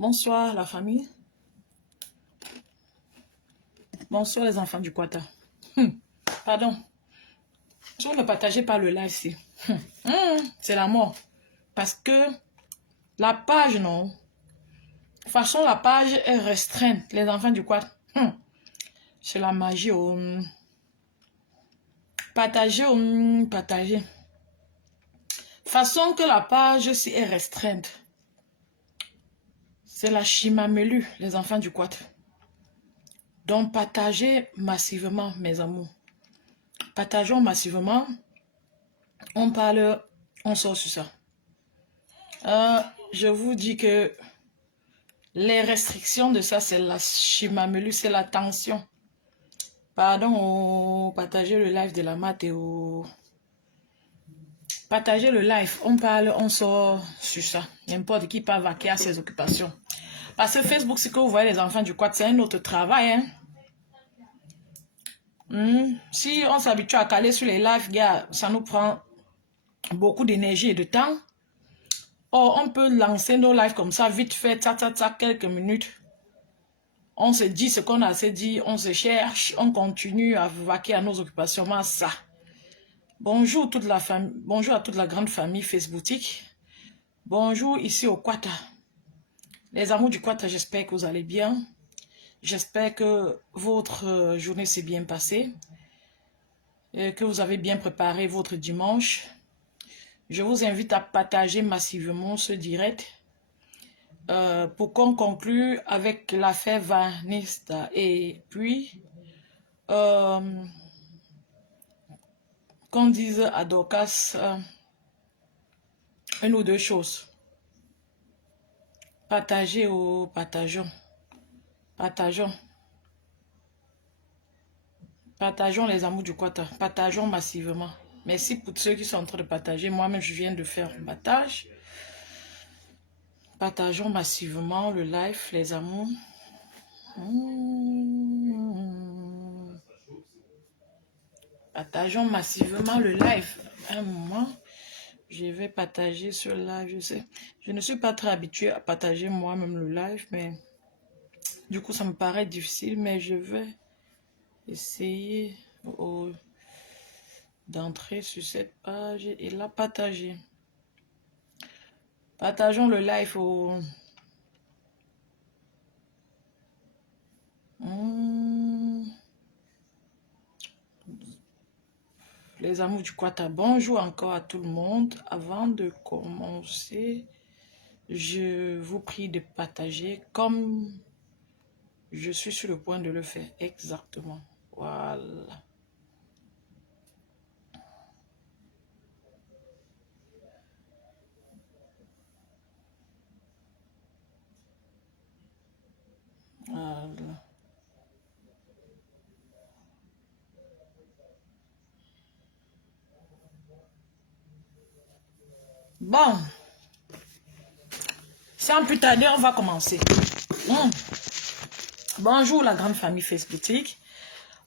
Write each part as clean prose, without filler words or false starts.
Bonsoir la famille. Bonsoir les enfants du Quata. Pardon. Si vous ne partagez pas le live ici, c'est la mort. Parce que la page, non. De toute façon, la page est restreinte. Les enfants du Quata. C'est la magie. Partagez. Partagez. Façon que la page aussi est restreinte. C'est la chimamelu, les enfants du Quata. Donc, partagez massivement, mes amours. Partageons massivement. On parle, on sort sur ça. Je vous dis que les restrictions de ça, c'est la chimamelu, c'est la tension. Pardon, partagez le live de la Mathéo. Partagez le live, on parle, on sort sur ça. N'importe qui peut vaquer à ses occupations. Parce que Facebook, c'est que vous voyez les enfants du quad, c'est un autre travail. Hein? Si on s'habitue à caler sur les lives, gars, ça nous prend beaucoup d'énergie et de temps. Or, on peut lancer nos lives comme ça, vite fait, quelques minutes. On se dit ce qu'on a assez dit, on se cherche, on continue à vaquer à nos occupations. Mais ça. Bonjour toute la famille, bonjour à toute la grande famille Facebooktique. Bonjour ici au Quata. Les amours du Quata, j'espère que vous allez bien. J'espère que votre journée s'est bien passée. Et que vous avez bien préparé votre dimanche. Je vous invite à partager massivement ce direct. Pour qu'on conclue avec l'affaire Vanessa. Et puis, qu'on dise à Dorcas une ou deux choses. Partagez ou partageons. Partageons. Partageons les amours du Quata. Partageons massivement. Merci pour ceux qui sont en train de partager. Moi-même, je viens de faire un partage. Partageons massivement le live, les amours. Partageons massivement le live. Un moment, je vais partager ce live. Je sais, je ne suis pas très habituée à partager moi-même le live, mais du coup, ça me paraît difficile, mais je vais essayer d'entrer sur cette page et la partager. Partageons le live au... Les amours du Quata, bonjour encore à tout le monde. Avant de commencer, je vous prie de partager comme je suis sur le point de le faire. Exactement. Voilà. Voilà. Bon. Sans plus tarder, on va commencer. Bonjour la grande famille Facebooktique.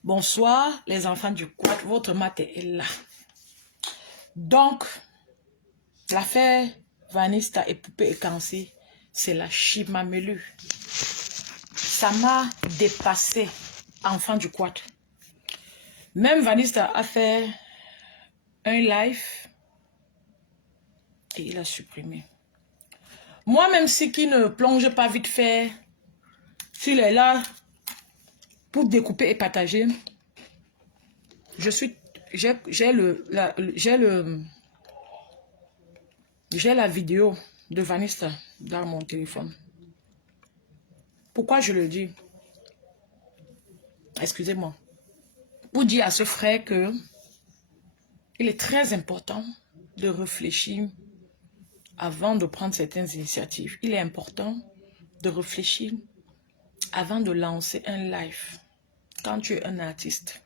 Bonsoir les enfants du Quad. Votre maté est là. Donc, l'affaire Vanessa et Poupée et Kansi, c'est la chimamelu. Ça m'a dépassé, enfant du Quad. Même Vanessa a fait un live et il a supprimé. Moi, même si qui ne plonge pas vite fait, s'il est là pour découper et partager, j'ai la vidéo de Vanessa dans mon téléphone. Pourquoi je le dis? Excusez-moi. Pour dire à ce frère que il est très important de réfléchir avant de prendre certaines initiatives. Il est important de réfléchir avant de lancer un live. Quand tu es un artiste.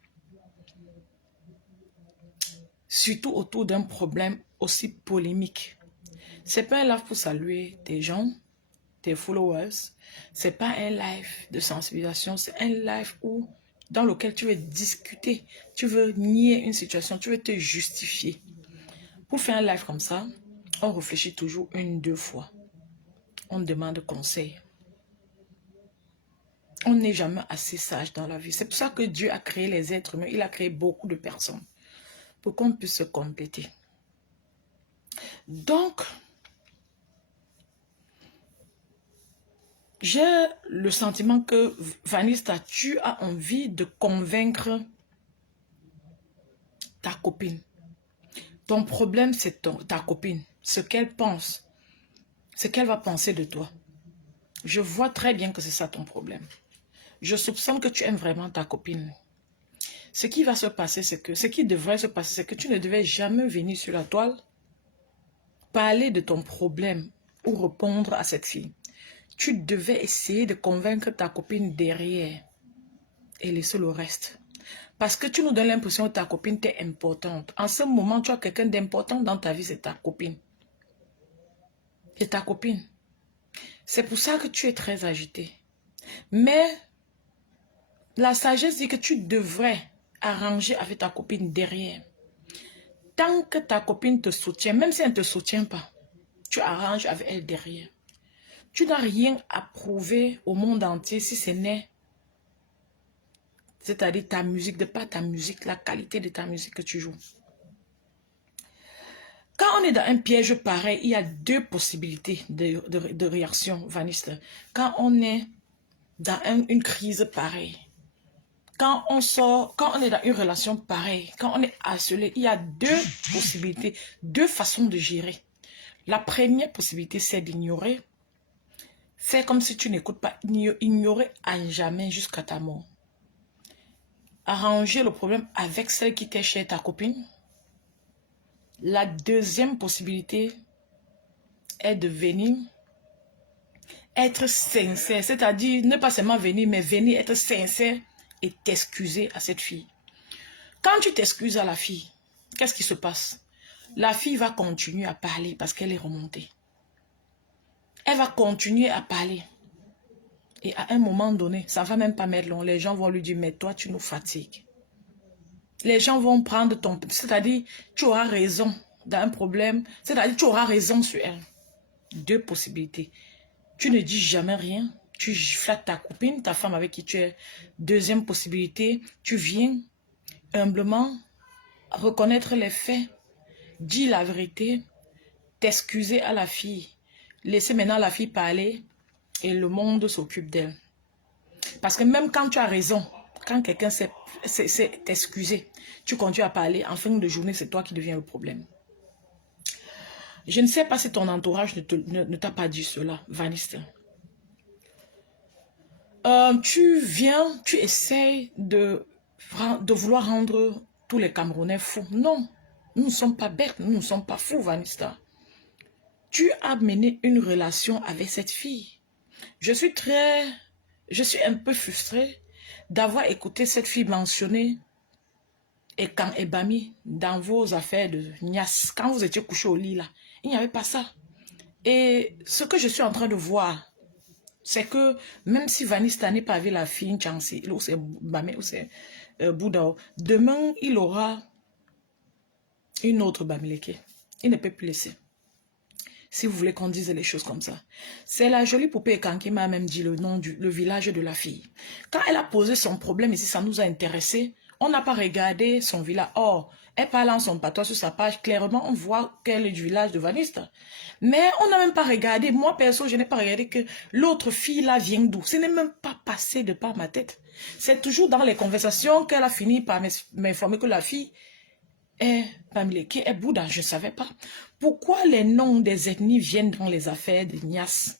Surtout autour d'un problème aussi polémique. C'est pas un live pour saluer tes gens, tes followers. C'est pas un live de sensibilisation. C'est un live dans lequel tu veux discuter. Tu veux nier une situation. Tu veux te justifier. Pour faire un live comme ça, on réfléchit toujours 1-2 fois. On demande conseil. On n'est jamais assez sage dans la vie. C'est pour ça que Dieu a créé les êtres humains. Il a créé beaucoup de personnes pour qu'on puisse se compléter. Donc, j'ai le sentiment que, Vanessa, tu as envie de convaincre ta copine. Ton problème, c'est ta copine. Ce qu'elle pense. Ce qu'elle va penser de toi. Je vois très bien que c'est ça ton problème. Je soupçonne que tu aimes vraiment ta copine. Ce qui va se passer, c'est que... Ce qui devrait se passer, c'est que tu ne devais jamais venir sur la toile parler de ton problème ou répondre à cette fille. Tu devais essayer de convaincre ta copine derrière et laisser le reste. Parce que tu nous donnes l'impression que ta copine t'est importante. En ce moment, tu as quelqu'un d'important dans ta vie, c'est ta copine. C'est ta copine. C'est pour ça que tu es très agité. Mais la sagesse dit que tu devrais arranger avec ta copine derrière. Tant que ta copine te soutient, même si elle ne te soutient pas, tu arranges avec elle derrière. Tu n'as rien à prouver au monde entier si ce n'est, c'est-à-dire ta musique, de pas ta musique, la qualité de ta musique que tu joues. Quand on est dans un piège pareil, il y a deux possibilités de réaction, Vanessa. Quand on est dans une crise pareille, quand on est dans une relation pareille, quand on est harcelé, il y a deux possibilités, deux façons de gérer. La première possibilité, c'est d'ignorer. Fais comme si tu n'écoutes pas, ignorer à jamais jusqu'à ta mort. Arranger le problème avec celle qui t'est chère, ta copine. La deuxième possibilité est de venir être sincère, c'est-à-dire ne pas seulement venir, mais venir être sincère et t'excuser à cette fille. Quand tu t'excuses à la fille, qu'est-ce qui se passe? La fille va continuer à parler parce qu'elle est remontée. Elle va continuer à parler. Et à un moment donné, ça ne va même pas mettre long. Les gens vont lui dire, mais toi, tu nous fatigues. Les gens vont prendre ton... C'est-à-dire, tu auras raison dans un problème. C'est-à-dire, tu auras raison sur elle. Deux possibilités. Tu ne dis jamais rien. Tu flattes ta copine, ta femme avec qui tu es. Deuxième possibilité, tu viens humblement reconnaître les faits. Dis la vérité. T'excuser à la fille. Laisser maintenant la fille parler. Et le monde s'occupe d'elle. Parce que même quand tu as raison, quand quelqu'un s'est excusé, tu continues à parler, en fin de journée, c'est toi qui deviens le problème. Je ne sais pas si ton entourage ne t'a pas dit cela, Vanessa. Tu essaies de vouloir rendre tous les Camerounais fous. Non, nous ne sommes pas bêtes, nous ne sommes pas fous, Vanessa. Tu as mené une relation avec cette fille. Je suis un peu frustrée d'avoir écouté cette fille mentionner Ekan Ebami dans vos affaires de Nias. Quand vous étiez couché au lit là, il n'y avait pas ça. Et ce que je suis en train de voir, c'est que même si Vanessa n'est pas avec la fille Chansi, ou c'est Bamé, ou c'est Bouddha, demain il aura une autre Bamileke. Il ne peut plus laisser. Si vous voulez qu'on dise les choses comme ça. C'est la jolie poupée Ekan qui m'a même dit le nom le village de la fille. Quand elle a posé son problème ici, ça nous a intéressés. On n'a pas regardé son village. Or, elle parle en son patois sur sa page. Clairement, on voit qu'elle est du village de Vanessa. Mais on n'a même pas regardé. Moi, perso, je n'ai pas regardé que l'autre fille là vient d'où. Ce n'est même pas passé de par ma tête. C'est toujours dans les conversations qu'elle a fini par m'informer que la fille est Bamileke, est Bouddha. Je ne savais pas. Pourquoi les noms des ethnies viennent dans les affaires de Nias?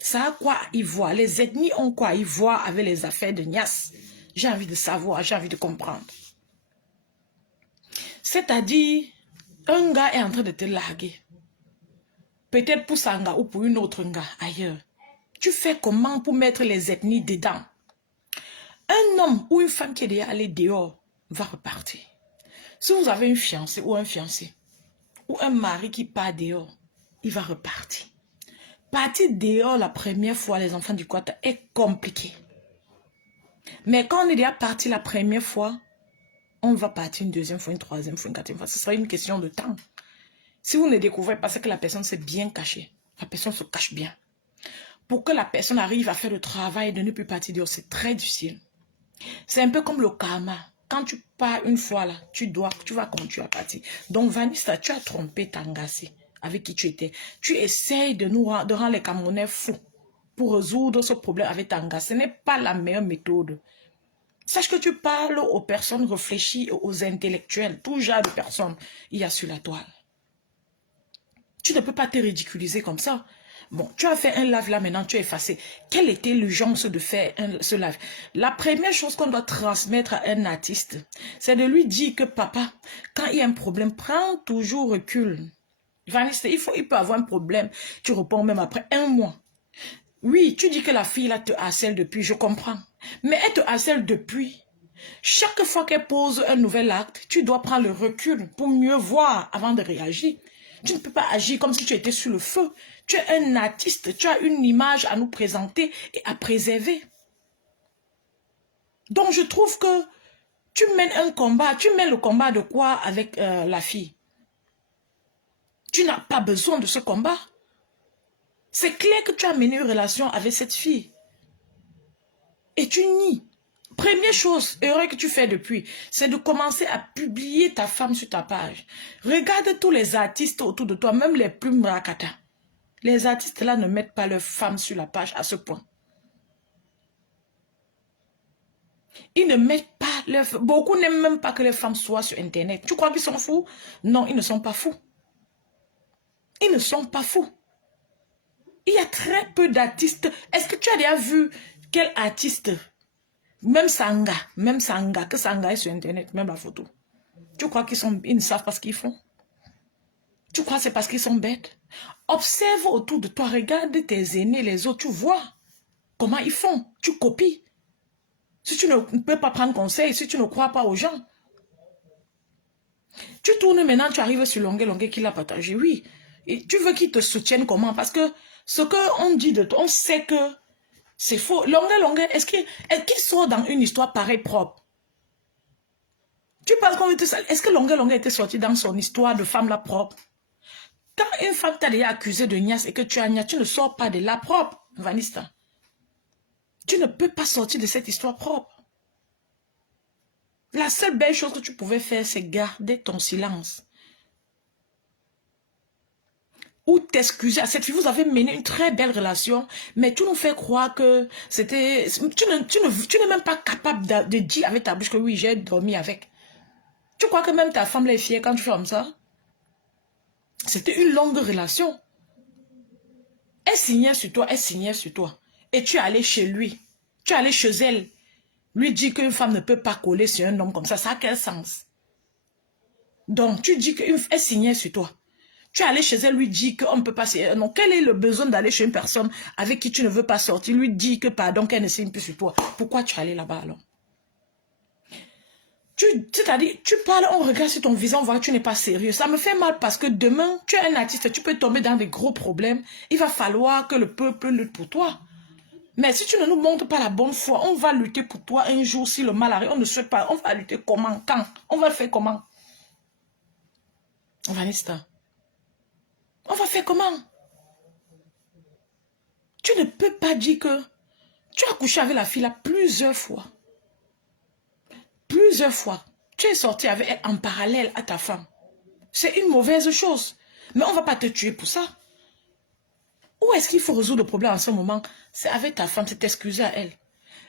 Ça a quoi y voir? Les ethnies ont quoi y voir avec les affaires de Nias? J'ai envie de savoir, j'ai envie de comprendre. C'est-à-dire, un gars est en train de te larguer. Peut-être pour ça ou pour une autre gars ailleurs. Tu fais comment pour mettre les ethnies dedans? Un homme ou une femme qui est déjà allé dehors va repartir. Si vous avez une fiancée ou un fiancé, ou un mari qui part dehors, il va repartir. Partir dehors la première fois, les enfants du quartier, est compliqué. Mais quand on est déjà parti la première fois, on va partir une deuxième fois, une troisième fois, une quatrième fois. Ce sera une question de temps. Si vous ne découvrez pas, c'est que la personne s'est bien cachée. La personne se cache bien. pour que la personne arrive à faire le travail de ne plus partir dehors, c'est très difficile. C'est un peu comme le karma. Quand tu pars une fois là, tu vas continuer à partir. Donc Vanessa, tu as trompé Tangassi avec qui tu étais. Tu essayes de rendre les Camerounais fous pour résoudre ce problème avec Tangassi. Ce n'est pas la meilleure méthode. Sache que tu parles aux personnes réfléchies, aux intellectuels, tout genre de personnes il y a sur la toile. Tu ne peux pas te ridiculiser comme ça. Bon, tu as fait un live là, maintenant tu es effacé. Quelle était l'urgence de faire ce live? La première chose qu'on doit transmettre à un artiste, c'est de lui dire que papa, quand il y a un problème, prends toujours recul. Vanessa, il peut avoir un problème. Tu réponds même après un mois. Oui, tu dis que la fille là te harcèle depuis, je comprends. Mais elle te harcèle depuis. Chaque fois qu'elle pose un nouvel acte, tu dois prendre le recul pour mieux voir avant de réagir. Tu ne peux pas agir comme si tu étais sur le feu. Tu es un artiste, tu as une image à nous présenter et à préserver. Donc je trouve que tu mènes un combat. Tu mènes le combat de quoi avec la fille? Tu n'as pas besoin de ce combat. C'est clair que tu as mené une relation avec cette fille. Et tu nies. Première chose, erreur que tu fais depuis, c'est de commencer à publier ta femme sur ta page. Regarde tous les artistes autour de toi, même les plus mrakata. Les artistes là ne mettent pas leur femme sur la page à ce point. Ils ne mettent pas leur... Beaucoup n'aiment même pas que les femmes soient sur Internet. Tu crois qu'ils sont fous? Non, ils ne sont pas fous. Ils ne sont pas fous. Il y a très peu d'artistes. Est-ce que tu as déjà vu quel artiste? Même Sanga, que Sanga est sur Internet, même la photo. Tu crois ils ne savent pas ce qu'ils font? Tu crois que c'est parce qu'ils sont bêtes? Observe autour de toi, regarde tes aînés, les autres, tu vois comment ils font. Tu copies. Si tu ne peux pas prendre conseil, si tu ne crois pas aux gens. Tu tournes maintenant, tu arrives sur Longuet qui l'a partagé, oui. Et tu veux qu'ils te soutiennent comment? Parce que ce qu'on dit de toi, on sait que c'est faux. Longuet, est-ce qu'il sort dans une histoire pareille propre? Tu penses qu'on était... Est-ce que Longuet était sorti dans son histoire de femme là propre? Quand une femme t'a déjà accusé de niasse et que tu as niasse, tu ne sors pas de là propre, Vanessa. Tu ne peux pas sortir de cette histoire propre. La seule belle chose que tu pouvais faire, c'est garder ton silence. Ou t'excuser à cette fille. Vous avez mené une très belle relation, mais tu nous fais croire que c'était... Tu n'es même pas capable de dire avec ta bouche que oui, j'ai dormi avec. Tu crois que même ta femme est fière quand tu fais comme ça? C'était une longue relation. Elle signait sur toi, elle signait sur toi. Et tu es allé chez lui. Tu es allé chez elle. Lui dire qu'une femme ne peut pas coller sur un homme comme ça a quel sens? Donc, tu dis qu'elle signait sur toi. Tu es allé chez elle, lui dire qu'on ne peut pas... Non, quel est le besoin d'aller chez une personne avec qui tu ne veux pas sortir? Lui dire que pardon, qu'elle ne signe plus sur toi. Pourquoi tu es allé là-bas alors? C'est-à-dire, tu parles, on regarde sur ton visage, on voit que tu n'es pas sérieux. Ça me fait mal parce que demain, tu es un artiste, tu peux tomber dans des gros problèmes. Il va falloir que le peuple lutte pour toi. Mais si tu ne nous montres pas la bonne foi, on va lutter pour toi un jour si le mal arrive. On ne souhaite pas. On va lutter comment? Quand? On va faire comment? Vanessa, on va faire comment? Tu ne peux pas dire que tu as couché avec la fille là plusieurs fois. Plusieurs fois. Tu es sorti avec elle en parallèle à ta femme. C'est une mauvaise chose. Mais on ne va pas te tuer pour ça. Où est-ce qu'il faut résoudre le problème en ce moment? C'est avec ta femme, c'est t'excuser à elle.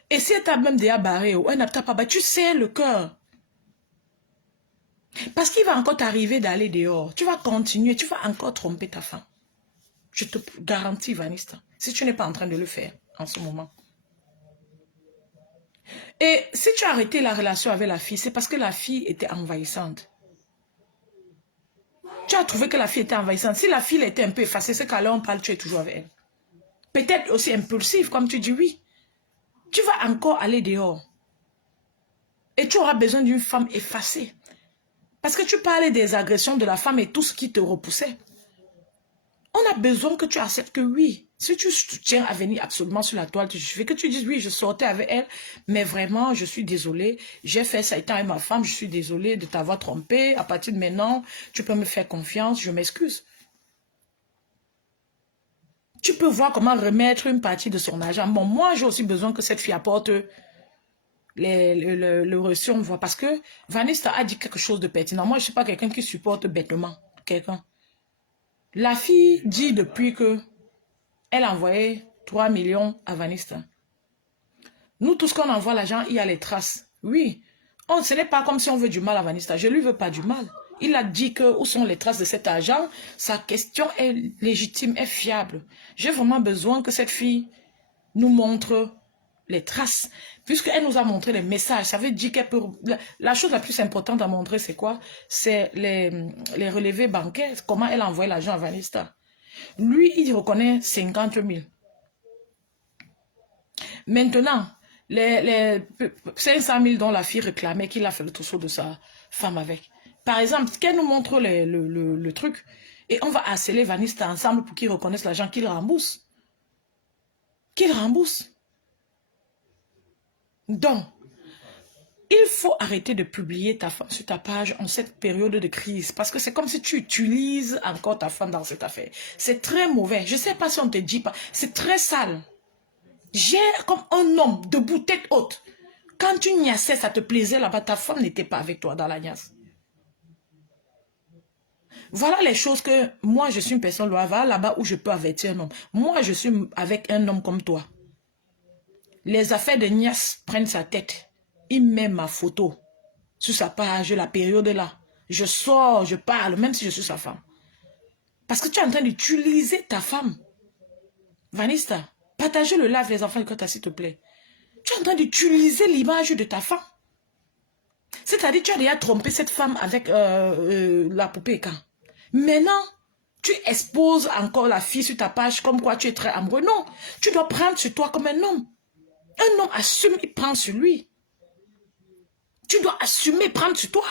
Et si elle t'a même déjà barré ou elle n'a pas barré, tu sais le cœur. Parce qu'il va encore t'arriver d'aller dehors. Tu vas continuer, tu vas encore tromper ta femme. Je te garantis, Vanessa, si tu n'es pas en train de le faire en ce moment. Et si tu as arrêté la relation avec la fille, c'est parce que la fille était envahissante. Tu as trouvé que la fille était envahissante. Si la fille était un peu effacée, c'est qu'à l'heure on parle, tu es toujours avec elle. Peut-être aussi impulsive, comme tu dis, oui. Tu vas encore aller dehors. Et tu auras besoin d'une femme effacée. Parce que tu parlais des agressions de la femme et tout ce qui te repoussait. On a besoin que tu acceptes que oui, si tu tiens à venir absolument sur la toile, je fais que tu dises oui, je sortais avec elle, mais vraiment, je suis désolée, j'ai fait ça étant avec ma femme, je suis désolée de t'avoir trompé, à partir de maintenant, tu peux me faire confiance, je m'excuse. Tu peux voir comment remettre une partie de son argent. Bon, moi, j'ai aussi besoin que cette fille apporte le reçu, on voit. Parce que Vanessa a dit quelque chose de pertinent. Moi, je ne suis pas quelqu'un qui supporte bêtement quelqu'un. La fille dit depuis que elle a envoyé 3 millions à Vanessa. Nous, tous qu'on envoie l'argent, il y a les traces. Oui, ce n'est pas comme si on veut du mal à Vanessa. Je ne lui veux pas du mal. Il a dit que où sont les traces de cet argent. Sa question est légitime, est fiable. J'ai vraiment besoin que cette fille nous montre les traces. Puisqu'elle nous a montré les messages, ça veut dire qu'elle peut... La chose la plus importante à montrer, c'est quoi? C'est les relevés bancaires. Comment elle a envoyé l'argent à Vanessa. Lui, il reconnaît 50 000. Maintenant, les 500 000 dont la fille réclamait qu'il a fait le trousseau de sa femme avec. Par exemple, qu'elle nous montre le truc et on va harceler Vanessa ensemble pour qu'il reconnaisse l'argent qu'il rembourse. Qu'il rembourse. Donc, il faut arrêter de publier ta femme sur ta page en cette période de crise. Parce que c'est comme si tu utilises encore ta femme dans cette affaire. C'est très mauvais. Je ne sais pas si on ne te dit pas. C'est très sale. J'ai comme un homme debout, tête haute. Quand tu niassais, ça te plaisait là-bas, ta femme n'était pas avec toi dans la niasse. Voilà les choses que moi, je suis une personne loyale. Voilà là-bas où je peux avertir un homme. Moi, je suis avec un homme comme toi. Les affaires de niasse prennent sa tête. Il met ma photo sur sa page, la période là. Je sors, je parle, même si je suis sa femme. Parce que tu es en train d'utiliser ta femme. Vanessa, partagez le live, les enfants, s'il te plaît. Tu es en train d'utiliser l'image de ta femme. C'est-à-dire, tu as déjà trompé cette femme avec la poupée quand. Maintenant, tu exposes encore la fille sur ta page comme quoi tu es très amoureux. Non, tu dois prendre sur toi comme un homme. Un homme assume, il prend sur lui. Tu dois assumer, prendre sur toi.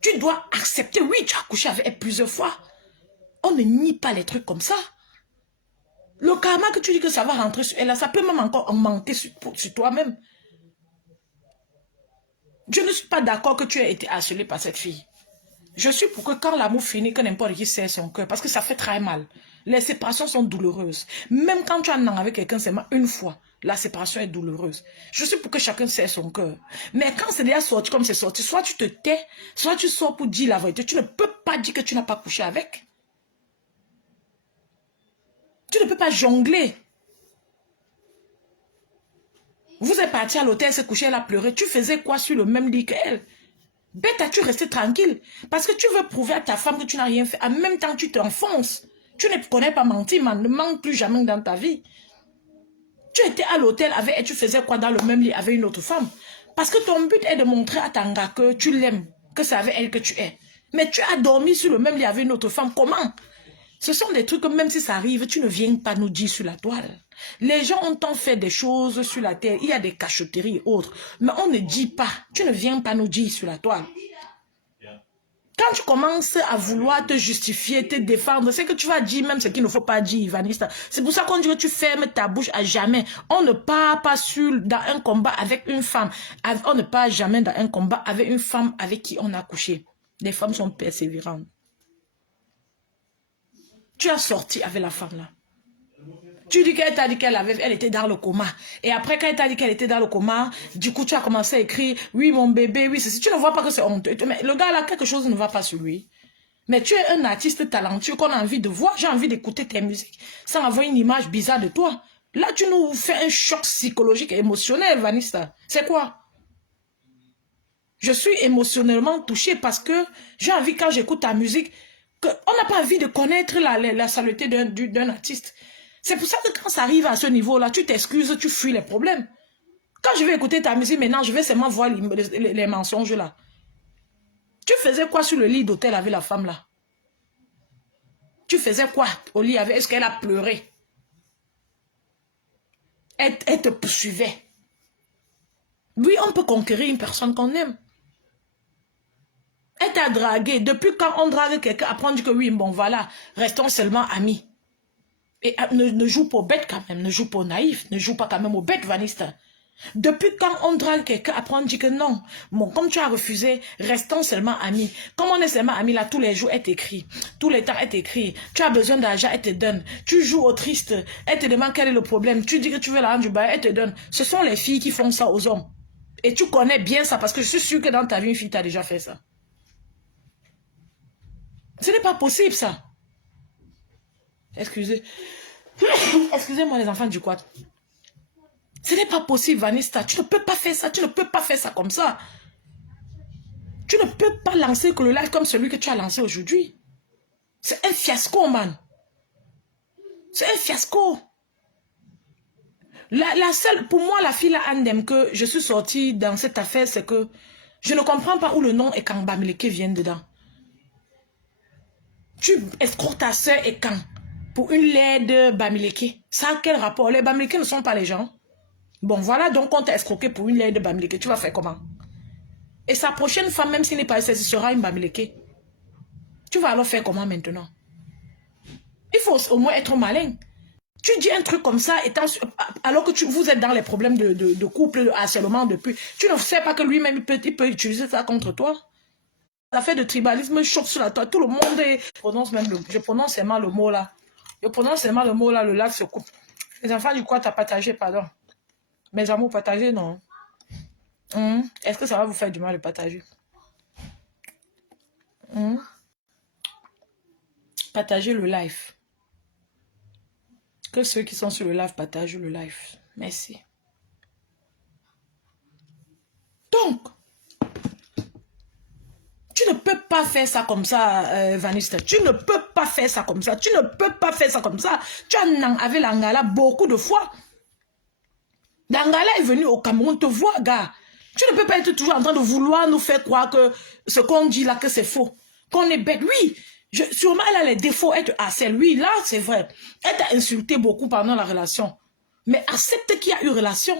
Tu dois accepter, oui, tu as couché avec elle plusieurs fois. On ne nie pas les trucs comme ça. Le karma que tu dis que ça va rentrer sur elle, ça peut même encore augmenter sur toi-même. Je ne suis pas d'accord que tu aies été harcelé par cette fille. Je suis pour que quand l'amour finit, que n'importe qui serre son cœur, parce que ça fait très mal. Les séparations sont douloureuses. Même quand tu en as avec quelqu'un seulement une fois, la séparation est douloureuse. Je suis pour que chacun serre son cœur. Mais quand c'est déjà sorti comme c'est sorti, soit tu te tais, soit tu sors pour dire la vérité. Tu ne peux pas dire que tu n'as pas couché avec. Tu ne peux pas jongler. Vous êtes parti à l'hôtel, se coucher, elle a pleuré. Tu faisais quoi sur le même lit qu'elle? Bête, as-tu resté tranquille? Parce que tu veux prouver à ta femme que tu n'as rien fait. En même temps, tu t'enfonces. Tu ne connais pas mentir, mais ne mente plus jamais dans ta vie. Tu étais à l'hôtel avec elle, tu faisais quoi dans le même lit avec une autre femme? Parce que ton but est de montrer à ton gars que tu l'aimes, que c'est avec elle que tu es. Mais tu as dormi sur le même lit avec une autre femme. Comment? Ce sont des trucs que même si ça arrive, tu ne viens pas nous dire sur la toile. Les gens ont tant fait des choses sur la terre. Il y a des cachotteries et autres. Mais on ne dit pas. Tu ne viens pas nous dire sur la toile. Quand tu commences à vouloir te justifier, te défendre, c'est que tu vas dire même ce qu'il ne faut pas dire, Vanessa. C'est pour ça qu'on dit que tu fermes ta bouche à jamais. On ne part pas dans un combat avec une femme. On ne part jamais dans un combat avec une femme avec qui on a couché. Les femmes sont persévérantes. Tu as sorti avec la femme là. Tu dis qu'elle t'a dit elle était dans le coma. Et après, quand elle t'a dit qu'elle était dans le coma, du coup, tu as commencé à écrire, oui, mon bébé, oui, ceci. Tu ne vois pas que c'est honteux. Mais le gars là, quelque chose ne va pas sur lui. Mais tu es un artiste talentueux qu'on a envie de voir. J'ai envie d'écouter tes musiques sans avoir une image bizarre de toi. Là, tu nous fais un choc psychologique et émotionnel, Vanessa. C'est quoi? Je suis émotionnellement touchée parce que j'ai envie, quand j'écoute ta musique, on n'a pas envie de connaître la saleté d'un artiste. C'est pour ça que quand ça arrive à ce niveau-là, tu t'excuses, tu fuis les problèmes. Quand je vais écouter ta musique maintenant, je vais seulement voir les mensonges là. Tu faisais quoi sur le lit d'hôtel avec la femme là? Tu faisais quoi au lit avec? Est-ce qu'elle a pleuré? Elle te poursuivait. Oui, on peut conquérir une personne qu'on aime. Elle t'a dragué. Depuis quand on drague quelqu'un, après on dit que oui, bon voilà, restons seulement amis. Et ne joue pas au bête quand même, ne joue pas au naïf, ne joue pas quand même au bête, Vanessa. Depuis quand on drague quelqu'un, après on dit que non. Bon, comme tu as refusé, restons seulement amis. Comme on est seulement amis là, tous les jours, elle t'écrit. Tous les temps, elle t'écrit. Tu as besoin d'argent, elle te donne. Tu joues au triste, elle te demande quel est le problème. Tu dis que tu veux l'argent du bail, elle te donne. Ce sont les filles qui font ça aux hommes. Et tu connais bien ça parce que je suis sûre que dans ta vie, une fille t'a déjà fait ça. Ce n'est pas possible ça. Excusez. Excusez-moi les enfants du quad. Ce n'est pas possible, Vanessa. Tu ne peux pas faire ça. Tu ne peux pas faire ça comme ça. Tu ne peux pas lancer que le live comme celui que tu as lancé aujourd'hui. C'est un fiasco, man. C'est un fiasco. La seule, pour moi, la fille là, Andem, que je suis sortie dans cette affaire, c'est que je ne comprends pas où le nom et quand Bamileke vient dedans. Tu escroques ta soeur et quand pour une laide Bamileke. Ça a quel rapport? Les Bamileke ne sont pas les gens. Bon, voilà, donc on t'a escroqué pour une laide Bamileke. Tu vas faire comment? Et sa prochaine femme, même s'il n'est pas ce sera une Bamileke. Tu vas alors faire comment maintenant? Il faut au moins être malin. Tu dis un truc comme ça, alors que vous êtes dans les problèmes de couple, de harcèlement depuis. Tu ne sais pas que lui-même, il peut utiliser ça contre toi. L'affaire de tribalisme choque sur la toile. Tout le monde est... Je prononce seulement le mot là. Je prononce seulement le mot là, le live se coupe. Les enfants du quoi t'as partagé, pardon. Mes amours partagés, non. Est-ce que ça va vous faire du mal de partager? Partagez le live. Que ceux qui sont sur le live partagent le live. Merci. Donc, tu ne peux pas faire ça comme ça, Vanessa. Tu ne peux pas faire ça comme ça. Tu ne peux pas faire ça comme ça. Tu as avec l'Angala beaucoup de fois. L'Angala est venu au Cameroun te voir, gars. Tu ne peux pas être toujours en train de vouloir nous faire croire que ce qu'on dit là, que c'est faux. Qu'on est bête. Oui, sûrement elle a les défauts, elle te harcèle. Oui, là, c'est vrai. Elle t'a insulté beaucoup pendant la relation. Mais accepte qu'il y a eu relation.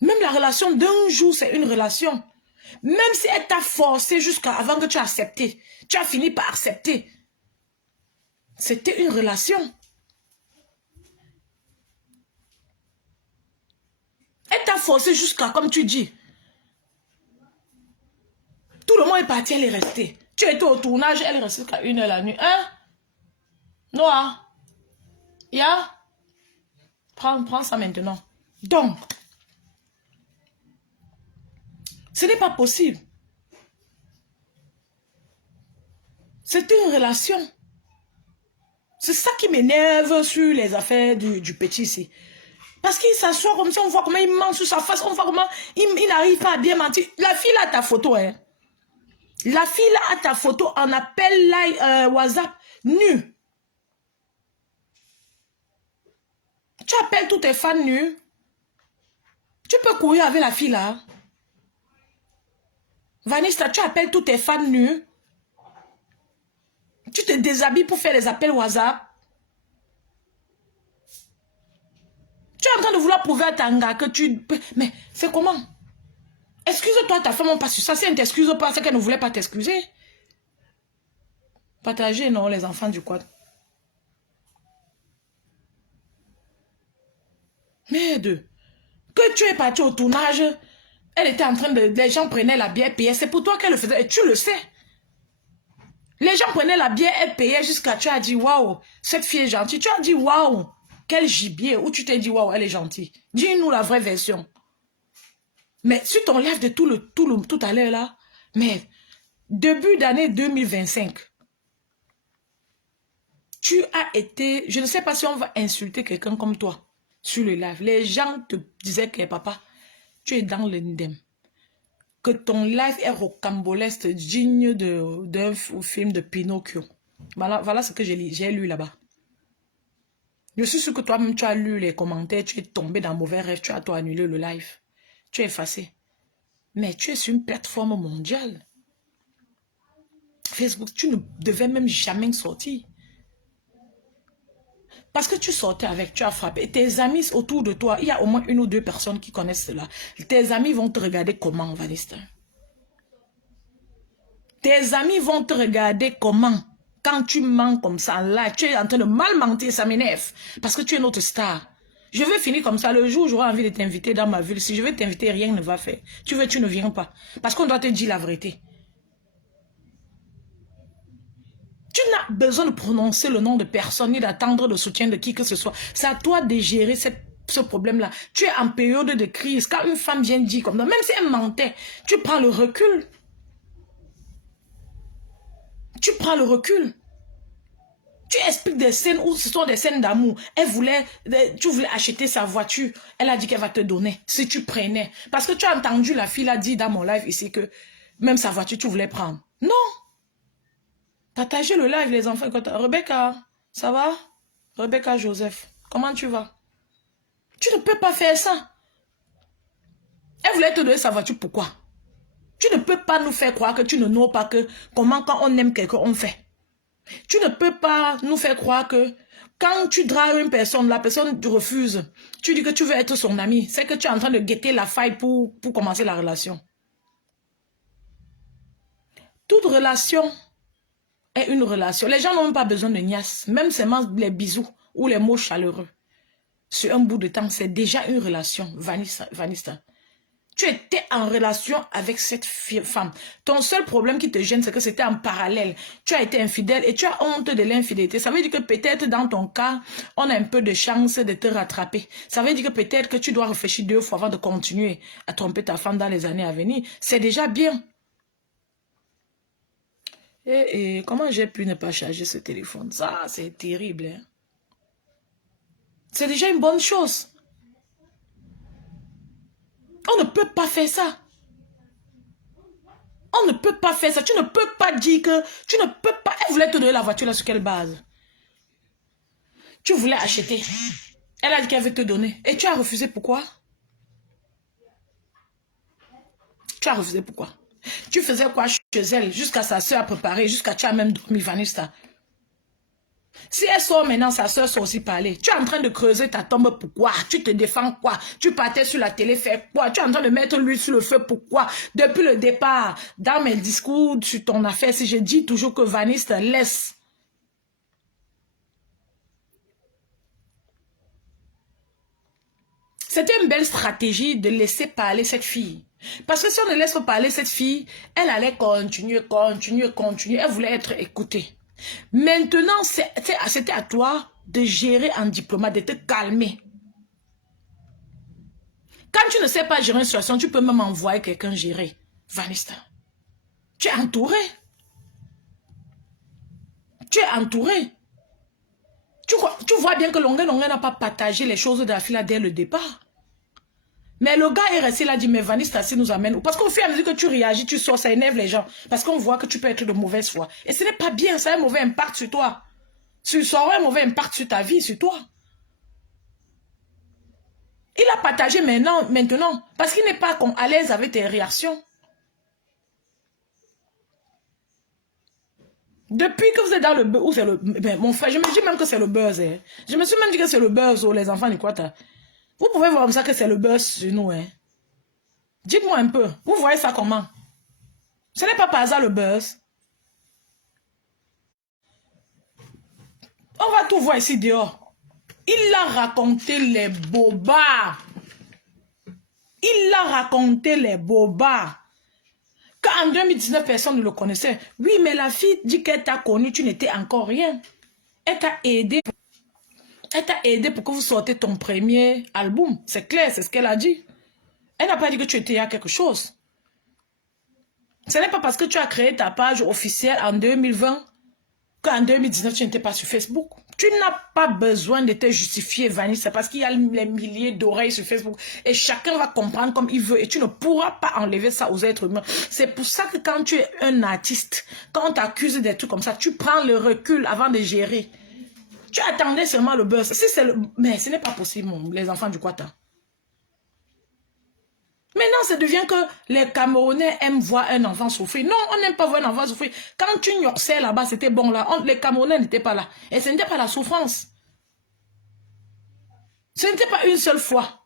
Même la relation d'un jour, c'est une relation. Même si elle t'a forcé jusqu'à avant que tu aies accepté. Tu as fini par accepter. C'était une relation. Elle t'a forcé jusqu'à, comme tu dis. Tout le monde est parti, elle est restée. Tu étais au tournage, elle est restée jusqu'à 1h la nuit. Hein? Noah? Ya? Prends ça maintenant. Donc, ce n'est pas possible. C'était une relation. C'est ça qui m'énerve sur les affaires du petit ici. Parce qu'il s'assoit comme ça, on voit comment il ment sur sa face, on voit comment il n'arrive pas à bien mentir. La fille là a ta photo, hein. La fille là a ta photo en appel live WhatsApp nu. Tu appelles tous tes fans nus. Tu peux courir avec la fille là. Vanessa, tu appelles tous tes fans nus. Tu te déshabilles pour faire les appels WhatsApp. Tu es en train de vouloir prouver à Tanga que tu... Mais c'est comment? Excuse-toi, ta femme n'a pas su ça. Si elle ne t'excuse pas, c'est qu'elle ne voulait pas t'excuser. Partagez, non, les enfants du quad. Merde. Que tu es parti au tournage, elle était en train de... Les gens prenaient la bière, payaient. C'est pour toi qu'elle le faisait. Et tu le sais. Les gens prenaient la bière, elle payait jusqu'à... Tu as dit, waouh, cette fille est gentille. Tu as dit, waouh, quel gibier. Ou tu t'es dit, waouh, elle est gentille. Dis-nous la vraie version. Mais sur ton live de tout à l'heure là, mais début d'année 2025, tu as été... Je ne sais pas si on va insulter quelqu'un comme toi sur le live. Les gens te disaient que papa, tu es dans l'indem. Que ton live est rocambolesque, digne d'un film de Pinocchio. Voilà ce que j'ai lu là-bas. Je suis sûr que toi-même, tu as lu les commentaires, tu es tombé dans un mauvais rêve, tu as toi annulé le live. Tu es effacé. Mais tu es sur une plateforme mondiale. Facebook, tu ne devais même jamais sortir. Parce que tu sortais avec, tu as frappé. Et tes amis autour de toi, il y a au moins 1 ou 2 personnes qui connaissent cela. Tes amis vont te regarder comment, Vanessa? Tes amis vont te regarder comment? Quand tu mens comme ça, là, tu es en train de mal mentir, ça m'énerve. Parce que tu es notre star. Je vais finir comme ça. Le jour où j'aurai envie de t'inviter dans ma ville, si je vais t'inviter, rien ne va faire. Tu veux, tu ne viens pas. Parce qu'on doit te dire la vérité. Tu n'as besoin de prononcer le nom de personne ni d'attendre le soutien de qui que ce soit. C'est à toi de gérer ce problème-là. Tu es en période de crise. Quand une femme vient dire comme ça, même si elle mentait, tu prends le recul. Tu prends le recul. Tu expliques des scènes où ce sont des scènes d'amour. Tu voulais acheter sa voiture. Elle a dit qu'elle va te donner si tu prenais. Parce que tu as entendu la fille a dit dans mon live ici que même sa voiture, tu voulais prendre. Non. Partagez le live, les enfants. Rebecca, ça va? Rebecca Joseph, comment tu vas? Tu ne peux pas faire ça. Elle voulait te donner sa voiture, pourquoi? Tu ne peux pas nous faire croire que tu ne know pas que comment quand on aime quelqu'un, on fait. Tu ne peux pas nous faire croire que quand tu dragues une personne, la personne te refuse. Tu dis que tu veux être son ami. C'est que tu es en train de guetter la faille pour commencer la relation. Toute relation est une relation. Les gens n'ont même pas besoin de niasse. Même seulement les bisous ou les mots chaleureux. Sur un bout de temps, c'est déjà une relation. Vanessa. Tu étais en relation avec cette femme. Ton seul problème qui te gêne, c'est que c'était en parallèle. Tu as été infidèle et tu as honte de l'infidélité. Ça veut dire que peut-être dans ton cas, on a un peu de chance de te rattraper. Ça veut dire que peut-être que tu dois réfléchir 2 fois avant de continuer à tromper ta femme dans les années à venir. C'est déjà bien. Et comment j'ai pu ne pas charger ce téléphone? Ça, c'est terrible. Hein? C'est déjà une bonne chose. On ne peut pas faire ça. On ne peut pas faire ça. Tu ne peux pas dire que... Tu ne peux pas... Elle voulait te donner la voiture là sur quelle base? Tu voulais acheter. Elle a dit qu'elle veut te donner. Et tu as refusé pourquoi? Tu as refusé pourquoi? Tu faisais quoi chez elle jusqu'à sa soeur à préparer, jusqu'à tu as même dormi, Vanessa. Si elle sort maintenant, sa soeur sort aussi parler. Tu es en train de creuser ta tombe, pourquoi? Tu te défends quoi? Tu partais sur la télé, faire quoi? Tu es en train de mettre l'huile sur le feu, pourquoi? Depuis le départ, dans mes discours sur ton affaire, si je dis toujours que Vanessa laisse. C'était une belle stratégie de laisser parler cette fille. Parce que si on ne laisse pas parler cette fille, elle allait continuer. Elle voulait être écoutée. Maintenant, c'était à toi de gérer en diplomate, de te calmer. Quand tu ne sais pas gérer une situation, tu peux même envoyer quelqu'un gérer. Vanessa, tu es entouré. Tu es entouré. Tu vois bien que Longue n'a pas partagé les choses de la fille dès le départ. Mais le gars est resté là, dit, mais Vanessa, ça nous amène. Parce qu'au fur et à mesure que tu réagis, tu sors, ça énerve les gens. Parce qu'on voit que tu peux être de mauvaise foi. Et ce n'est pas bien, ça a un mauvais impact sur toi. Ça aura un mauvais impact sur ta vie, sur toi. Il a partagé maintenant, parce qu'il n'est pas à l'aise avec tes réactions. Depuis que vous êtes dans le buzz, où c'est le... Ben, mon frère, je me dis même que c'est le buzz. Hein. Je me suis même dit que c'est le buzz, oh, les enfants du Kwata. Vous pouvez voir comme ça que c'est le buzz sur nous. Hein. Dites-moi un peu, vous voyez ça comment? Ce n'est pas par hasard le buzz. On va tout voir ici dehors. Il a raconté les bobards. Il a raconté les bobards. Quand en 2019, personne ne le connaissait. Oui, mais la fille dit qu'elle t'a connu, tu n'étais encore rien. Elle t'a aidé. Elle t'a aidé pour que vous sortez ton premier album. C'est clair, c'est ce qu'elle a dit. Elle n'a pas dit que tu étais à quelque chose. Ce n'est pas parce que tu as créé ta page officielle en 2020 qu'en 2019, tu n'étais pas sur Facebook. Tu n'as pas besoin de te justifier, Vanessa, parce qu'il y a les milliers d'oreilles sur Facebook et chacun va comprendre comme il veut et tu ne pourras pas enlever ça aux êtres humains. C'est pour ça que quand tu es un artiste, quand on t'accuse des trucs comme ça, tu prends le recul avant de gérer. Tu attendais seulement le buzz. Si mais ce n'est pas possible, les enfants du Kwata. Maintenant, ça devient que les Camerounais aiment voir un enfant souffrir. Non, on n'aime pas voir un enfant souffrir. Quand tu gnoxais là-bas, c'était bon là. Les Camerounais n'étaient pas là. Et ce n'était pas la souffrance. Ce n'était pas une seule fois.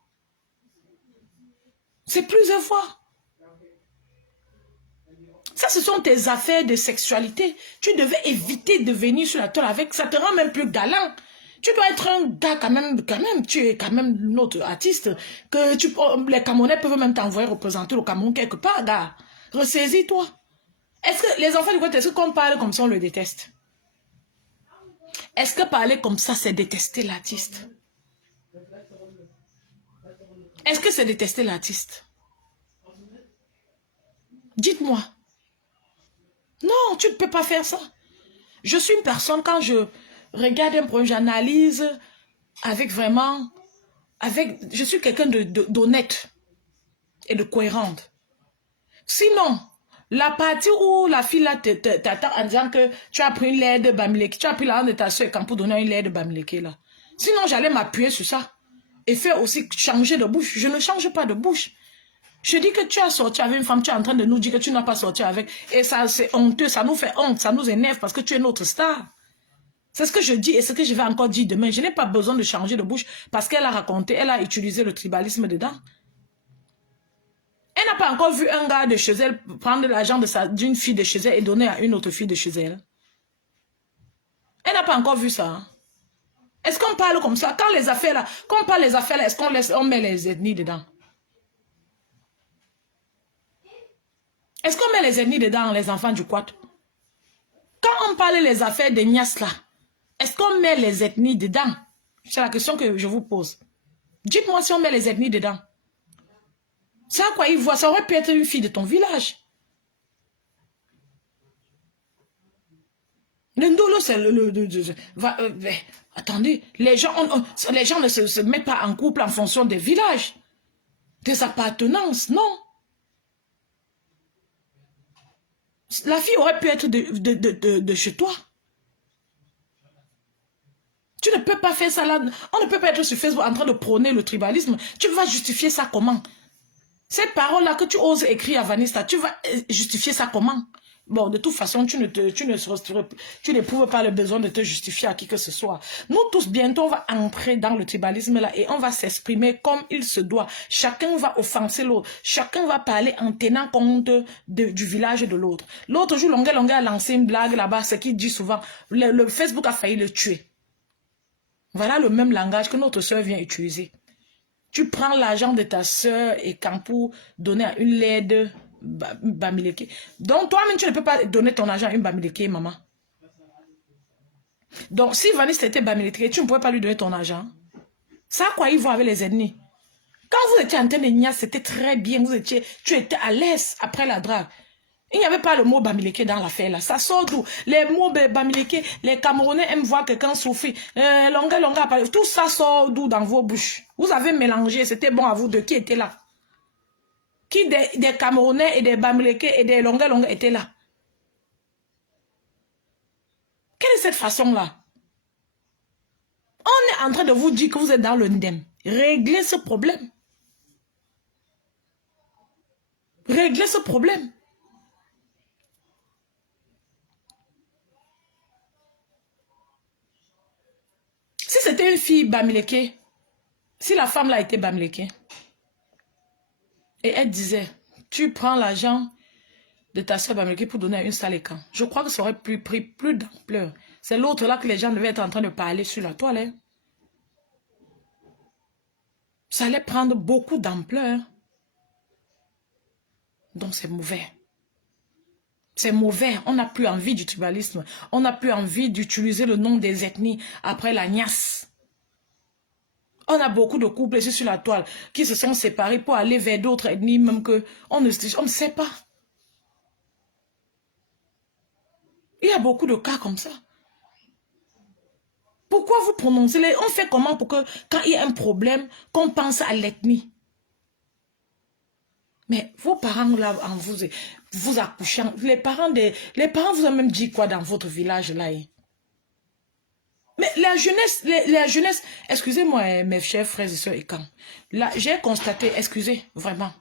C'est plusieurs fois. Ça, ce sont tes affaires de sexualité. Tu devais éviter de venir sur la toile avec. Ça te rend même plus galant. Tu dois être un gars quand même, tu es quand même notre artiste, que les Camerounais peuvent même t'envoyer représenter le Cameroun quelque part, gars. Ressaisis-toi. Est-ce que les enfants du côté, est-ce qu'on parle comme ça, on le déteste? Est-ce que parler comme ça, c'est détester l'artiste? Est-ce que c'est détester l'artiste? Dites-moi. Non, tu ne peux pas faire ça. Je suis une personne, quand je regarde un problème, j'analyse avec vraiment... je suis quelqu'un d'honnête et de cohérente. Sinon, la partie où la fille là t'attend en disant que tu as pris une lait de Bamileke, tu as pris l'argent de ta soeur quand pour donner une lait de Bamileke là. Sinon, j'allais m'appuyer sur ça et faire aussi changer de bouche. Je ne change pas de bouche. Je dis que tu as sorti avec une femme, tu es en train de nous dire que tu n'as pas sorti avec. Et ça, c'est honteux, ça nous fait honte, ça nous énerve parce que tu es notre star. C'est ce que je dis et ce que je vais encore dire demain. Je n'ai pas besoin de changer de bouche parce qu'elle a raconté, elle a utilisé le tribalisme dedans. Elle n'a pas encore vu un gars de chez elle prendre l'argent d'une fille de chez elle et donner à une autre fille de chez elle. Elle n'a pas encore vu ça. Hein? Est-ce qu'on parle comme ça? Quand les affaires là, quand on parle des affaires là, est-ce qu'on met les ethnies dedans? Est-ce qu'on met les ethnies dedans, les enfants du quad? Quand on parle des affaires des Nias là, est-ce qu'on met les ethnies dedans? C'est la question que je vous pose. Dites-moi si on met les ethnies dedans. C'est à quoi il voit? Ça aurait pu être une fille de ton village. Le Ndolo, c'est attendez, les gens ne se mettent pas en couple en fonction des villages, des appartenances, non. La fille aurait pu être de chez toi. Tu ne peux pas faire ça là. On ne peut pas être sur Facebook en train de prôner le tribalisme. Tu vas justifier ça comment? Cette parole-là que tu oses écrire à Vanessa, tu vas justifier ça comment? Bon, de toute façon, tu n'éprouves pas le besoin de te justifier à qui que ce soit. Nous tous, bientôt, on va entrer dans le tribalisme là et on va s'exprimer comme il se doit. Chacun va offenser l'autre. Chacun va parler en tenant compte du village de l'autre. L'autre jour, Longuet a lancé une blague là-bas, ce qu'il dit souvent. Le Facebook a failli le tuer. Voilà le même langage que notre soeur vient utiliser. Tu prends l'argent de ta soeur et quand pour donner à une laide Bamileke. Donc toi-même, tu ne peux pas donner ton argent à une Bamileke, maman. Donc si Vanessa était Bamileke, tu ne pouvais pas lui donner ton argent. Ça à quoi ils vont avec les ennemis? Quand vous étiez en train de nier, c'était très bien. Tu étais à l'aise après la drague. Il n'y avait pas le mot Bamileke dans l'affaire là. Ça sort d'où? Les mots Bamileke, les Camerounais aiment voir quelqu'un souffrir. Longa, tout ça sort d'où dans vos bouches? Vous avez mélangé, c'était bon à vous deux. Qui était là? Qui des Camerounais et des Bamileke et des Longa étaient là? Quelle est cette façon-là? On est en train de vous dire que vous êtes dans le ndem. Réglez ce problème. Réglez ce problème. Si c'était une fille Bamileke, si la femme là était Bamileke, et elle disait, tu prends l'argent de ta soeur Bamileke pour donner à une salécan, je crois que ça aurait pris plus d'ampleur. C'est l'autre là que les gens devaient être en train de parler sur la toile. Ça allait prendre beaucoup d'ampleur. Donc c'est mauvais. C'est mauvais. On n'a plus envie du tribalisme. On n'a plus envie d'utiliser le nom des ethnies après la niasse. On a beaucoup de couples ici sur la toile qui se sont séparés pour aller vers d'autres ethnies, même que on ne sait pas. Il y a beaucoup de cas comme ça. Pourquoi vous prononcez les... On fait comment pour que quand il y a un problème, qu'on pense à l'ethnie? Mais vos parents là, en vous accouchant, les parents vous ont même dit quoi dans votre village là? Mais la jeunesse, excusez-moi mes chers frères et sœurs et quand, là j'ai constaté, excusez, vraiment,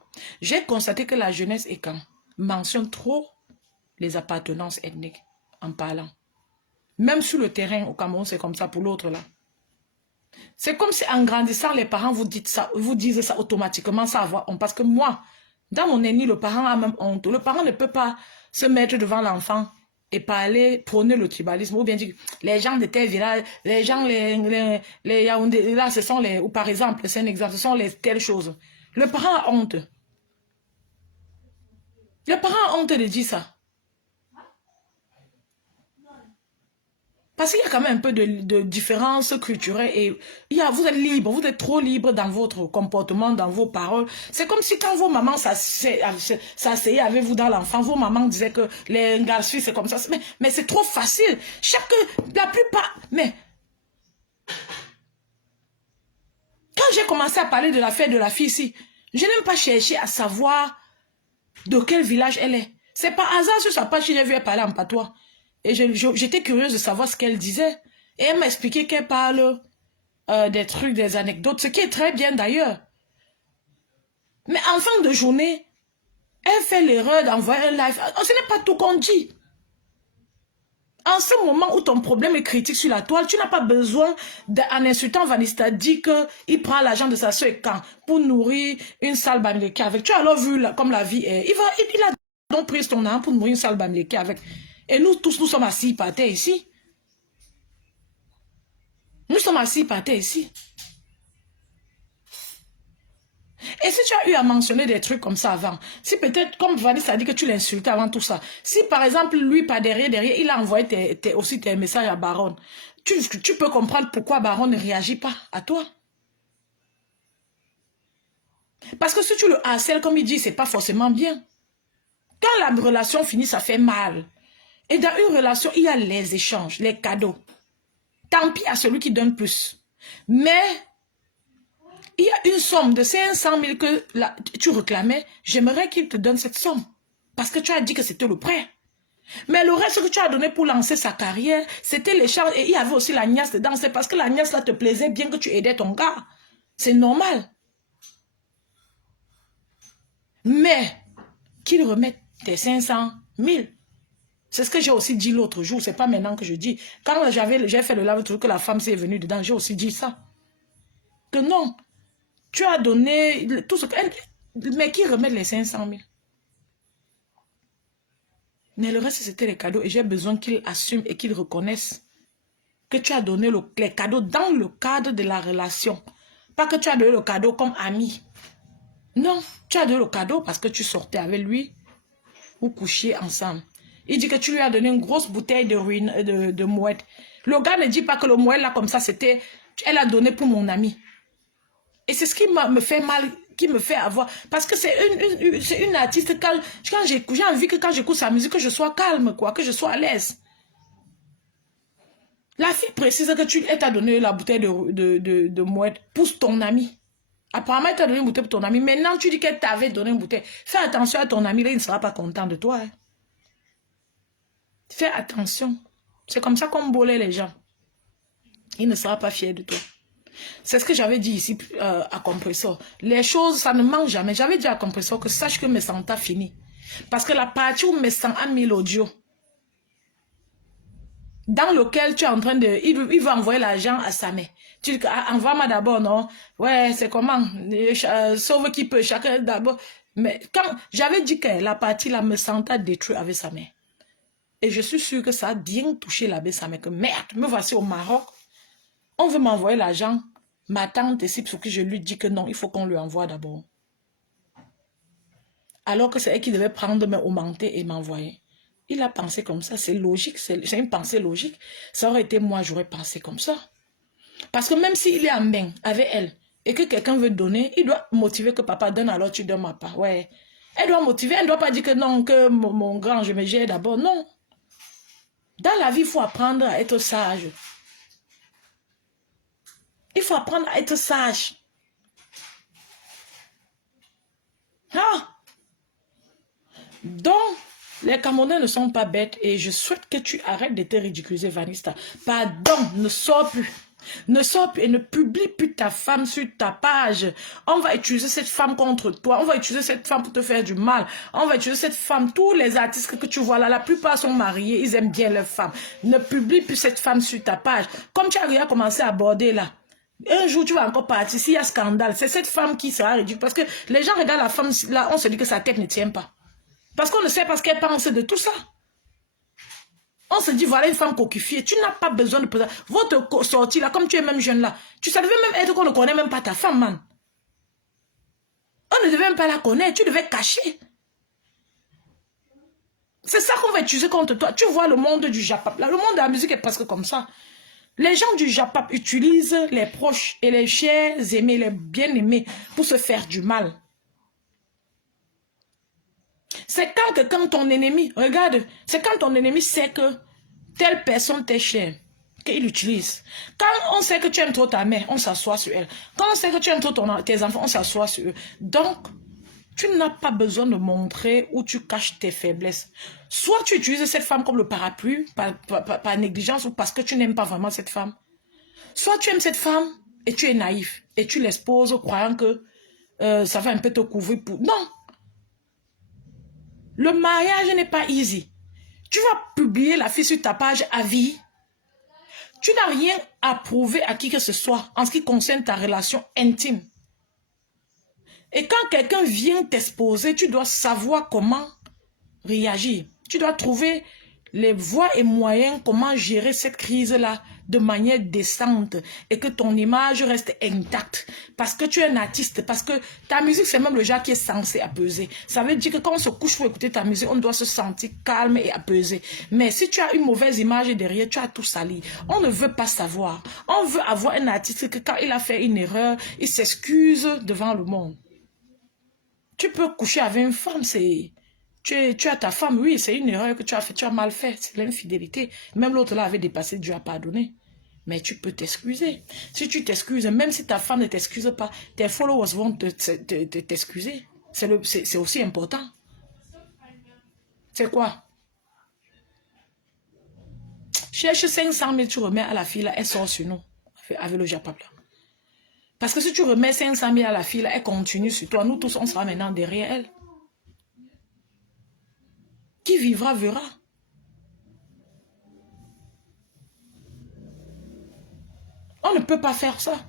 j'ai constaté que la jeunesse et quand mentionne trop les appartenances ethniques en parlant. Même sur le terrain au Cameroun, c'est comme ça pour l'autre là. C'est comme si en grandissant, les parents vous disent ça automatiquement sans avoir honte. Parce que moi, dans mon ennemi, le parent a même honte. Le parent ne peut pas se mettre devant l'enfant et parler, prôner le tribalisme, ou bien dire les gens de tel village, les gens, les Yaoundé, là, ce sont les, ou par exemple, c'est un exemple, ce sont les telles choses. Le parent a honte. Le parent a honte de dire ça. Parce qu'il y a quand même un peu de différence culturelle et vous êtes libre, vous êtes trop libre dans votre comportement, dans vos paroles. C'est comme si quand vos mamans s'asseyaient avec vous dans l'enfance, vos mamans disaient que les garçons c'est comme ça. Mais c'est trop facile. La plupart, mais quand j'ai commencé à parler de la fête de la fille ici, je n'ai même pas cherché à savoir de quel village elle est. C'est par hasard sur sa page que j'ai vu elle parler en patois. Et j'étais curieuse de savoir ce qu'elle disait. Et elle m'a expliqué qu'elle parle des trucs, des anecdotes, ce qui est très bien d'ailleurs. Mais en fin de journée, elle fait l'erreur d'envoyer un live. Ce n'est pas tout qu'on dit. En ce moment où ton problème est critique sur la toile, tu n'as pas besoin, en insultant Vanessa, dit qu'il prend l'argent de sa soeur et quand pour nourrir une salle bamileke avec. Tu as alors vu comme la vie est. Il a donc pris ton argent pour nourrir une salle bamileke avec. Et nous tous, nous sommes assis par terre ici. Nous sommes assis par terre ici. Et si tu as eu à mentionner des trucs comme ça avant, si peut-être, comme Vanessa a dit que tu l'insultais avant tout ça, si par exemple, lui, par derrière, il a envoyé aussi tes messages à Baron, tu peux comprendre pourquoi Baron ne réagit pas à toi. Parce que si tu le harcèles, comme il dit, c'est pas forcément bien. Quand la relation finit, ça fait mal. Et dans une relation, il y a les échanges, les cadeaux. Tant pis à celui qui donne plus. Mais il y a une somme de 500 000 que tu réclamais. J'aimerais qu'il te donne cette somme. Parce que tu as dit que c'était le prêt. Mais le reste que tu as donné pour lancer sa carrière, c'était l'échange. Et il y avait aussi la niasse dedans. C'est parce que la niasse là te plaisait bien que tu aidais ton gars. C'est normal. Mais qu'il remette tes 500 000. C'est ce que j'ai aussi dit l'autre jour. C'est pas maintenant que je dis. Quand j'ai fait le live, que la femme s'est venue dedans, j'ai aussi dit ça. Que non. Tu as donné tout ce que... Mais qui remet les 500 000? Mais le reste, c'était les cadeaux. Et j'ai besoin qu'il assume et qu'il reconnaisse que tu as donné les cadeaux dans le cadre de la relation. Pas que tu as donné le cadeau comme ami. Non, tu as donné le cadeau parce que tu sortais avec lui ou couchiez ensemble. Il dit que tu lui as donné une grosse bouteille de mouette. Le gars ne dit pas que le mouette là comme ça, c'était... Elle a donné pour mon ami. Et c'est ce qui me fait mal, qui me fait avoir... Parce que c'est une artiste, quand j'ai envie que quand j'écoute sa musique, que je sois calme, quoi, que je sois à l'aise. La fille précise que elle t'a donné la bouteille de mouette pour ton ami. Apparemment, elle t'a donné une bouteille pour ton ami. Maintenant, tu dis qu'elle t'avait donné une bouteille. Fais attention à ton ami, là, il ne sera pas content de toi. Hein. Fais attention. C'est comme ça qu'on bolait les gens. Il ne sera pas fier de toi. C'est ce que j'avais dit ici à Compressor. Les choses, ça ne manque jamais. J'avais dit à Compressor que sache que Messanta finit. Parce que la partie où Messanta a mis l'audio, dans lequel tu es en train de... Il va envoyer l'argent à sa mère. Tu dis, envoie-moi d'abord, non? Ouais, c'est comment? Sauve qui peut, chacun d'abord. Mais quand j'avais dit que la partie là, Messanta détruit avec sa mère. Et je suis sûre que ça a bien touché l'abbé sa mère. Que merde, me voici au Maroc. On veut m'envoyer l'argent. Ma tante ici, pour que je lui dis que non, il faut qu'on lui envoie d'abord. Alors que c'est elle qui devait prendre, mais augmenter et m'envoyer. Il a pensé comme ça, c'est logique, c'est une pensée logique. Ça aurait été moi, j'aurais pensé comme ça. Parce que même s'il est en main avec elle, et que quelqu'un veut donner, il doit motiver que papa donne, alors tu donnes ma part. Ouais. Elle doit motiver, elle ne doit pas dire que non, que mon grand, je me gère d'abord. Non. Dans la vie, il faut apprendre à être sage. Il faut apprendre à être sage. Ah! Donc, les Camerounais ne sont pas bêtes et je souhaite que tu arrêtes de te ridiculiser, Vanessa. Pardon, ne sors plus. Ne sors plus et ne publie plus ta femme sur ta page. On va utiliser cette femme contre toi. On va utiliser cette femme pour te faire du mal. On va utiliser cette femme. Tous les artistes que tu vois là, la plupart sont mariés. Ils aiment bien leurs femmes. Ne publie plus cette femme sur ta page. Comme tu as déjà commencé à aborder là. Un jour, tu vas encore partir. S'il y a scandale, c'est cette femme qui sera ridicule. Parce que les gens regardent la femme, là, on se dit que sa tête ne tient pas. Parce qu'on ne sait pas ce qu'elle pense de tout ça. On se dit, voilà une femme coquifiée. Tu n'as pas besoin de... Votre sortie là, comme tu es même jeune là, tu savais même être qu'on ne connaît même pas ta femme, man. On ne devait même pas la connaître. Tu devais cacher. C'est ça qu'on va utiliser contre toi. Tu vois le monde du Japap. Là, le monde de la musique est presque comme ça. Les gens du Japap utilisent les proches et les chers aimés, les bien-aimés pour se faire du mal. C'est quand ton ennemi, regarde, c'est quand ton ennemi sait que telle personne t'est chère, qu'il utilise. Quand on sait que tu aimes trop ta mère, on s'assoit sur elle. Quand on sait que tu aimes trop tes enfants, on s'assoit sur eux. Donc, tu n'as pas besoin de montrer où tu caches tes faiblesses. Soit tu utilises cette femme comme le parapluie, par négligence, ou parce que tu n'aimes pas vraiment cette femme. Soit tu aimes cette femme et tu es naïf, et tu l'exposes croyant que ça va un peu te couvrir pour... Non! Le mariage n'est pas easy. Tu vas publier la fille sur ta page à vie. Tu n'as rien à prouver à qui que ce soit en ce qui concerne ta relation intime. Et quand quelqu'un vient t'exposer, tu dois savoir comment réagir. Tu dois trouver les voies et moyens comment gérer cette crise-là de manière décente et que ton image reste intacte. Parce que tu es un artiste, parce que ta musique, c'est même le genre qui est censé apaiser. Ça veut dire que quand on se couche pour écouter ta musique, on doit se sentir calme et apaisé. Mais si tu as une mauvaise image derrière, tu as tout sali. On ne veut pas savoir. On veut avoir un artiste que quand il a fait une erreur, il s'excuse devant le monde. Tu peux coucher avec une femme, c'est... Tu as ta femme, oui, c'est une erreur que tu as fait, tu as mal fait, c'est l'infidélité. Même l'autre là avait dépassé, Dieu a pardonné. Mais tu peux t'excuser. Si tu t'excuses, même si ta femme ne t'excuse pas, tes followers vont t'excuser. C'est aussi important. C'est quoi? Cherche 500 000, tu remets à la fille là, elle sort sur nous, avec le Japap là. Parce que si tu remets 500 000 à la fille là, elle continue sur toi. Nous tous, on sera maintenant derrière elle. Qui vivra, verra. On ne peut pas faire ça.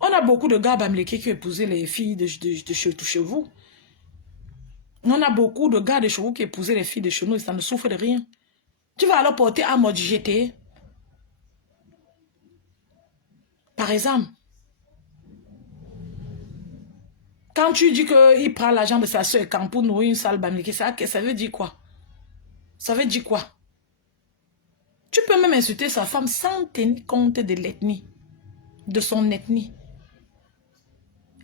On a beaucoup de gars bamlékés qui épousaient les filles de chez vous. On a beaucoup de gars de chez vous qui épousaient les filles de chez nous et ça ne souffre de rien. Tu vas alors porter à mode GT. Par exemple, quand tu dis qu'il prend l'argent de sa soeur quand pour nourrir une salle bamlékée, ça veut dire quoi? Ça veut dire quoi? Tu peux même insulter sa femme sans tenir compte de l'ethnie, de son ethnie.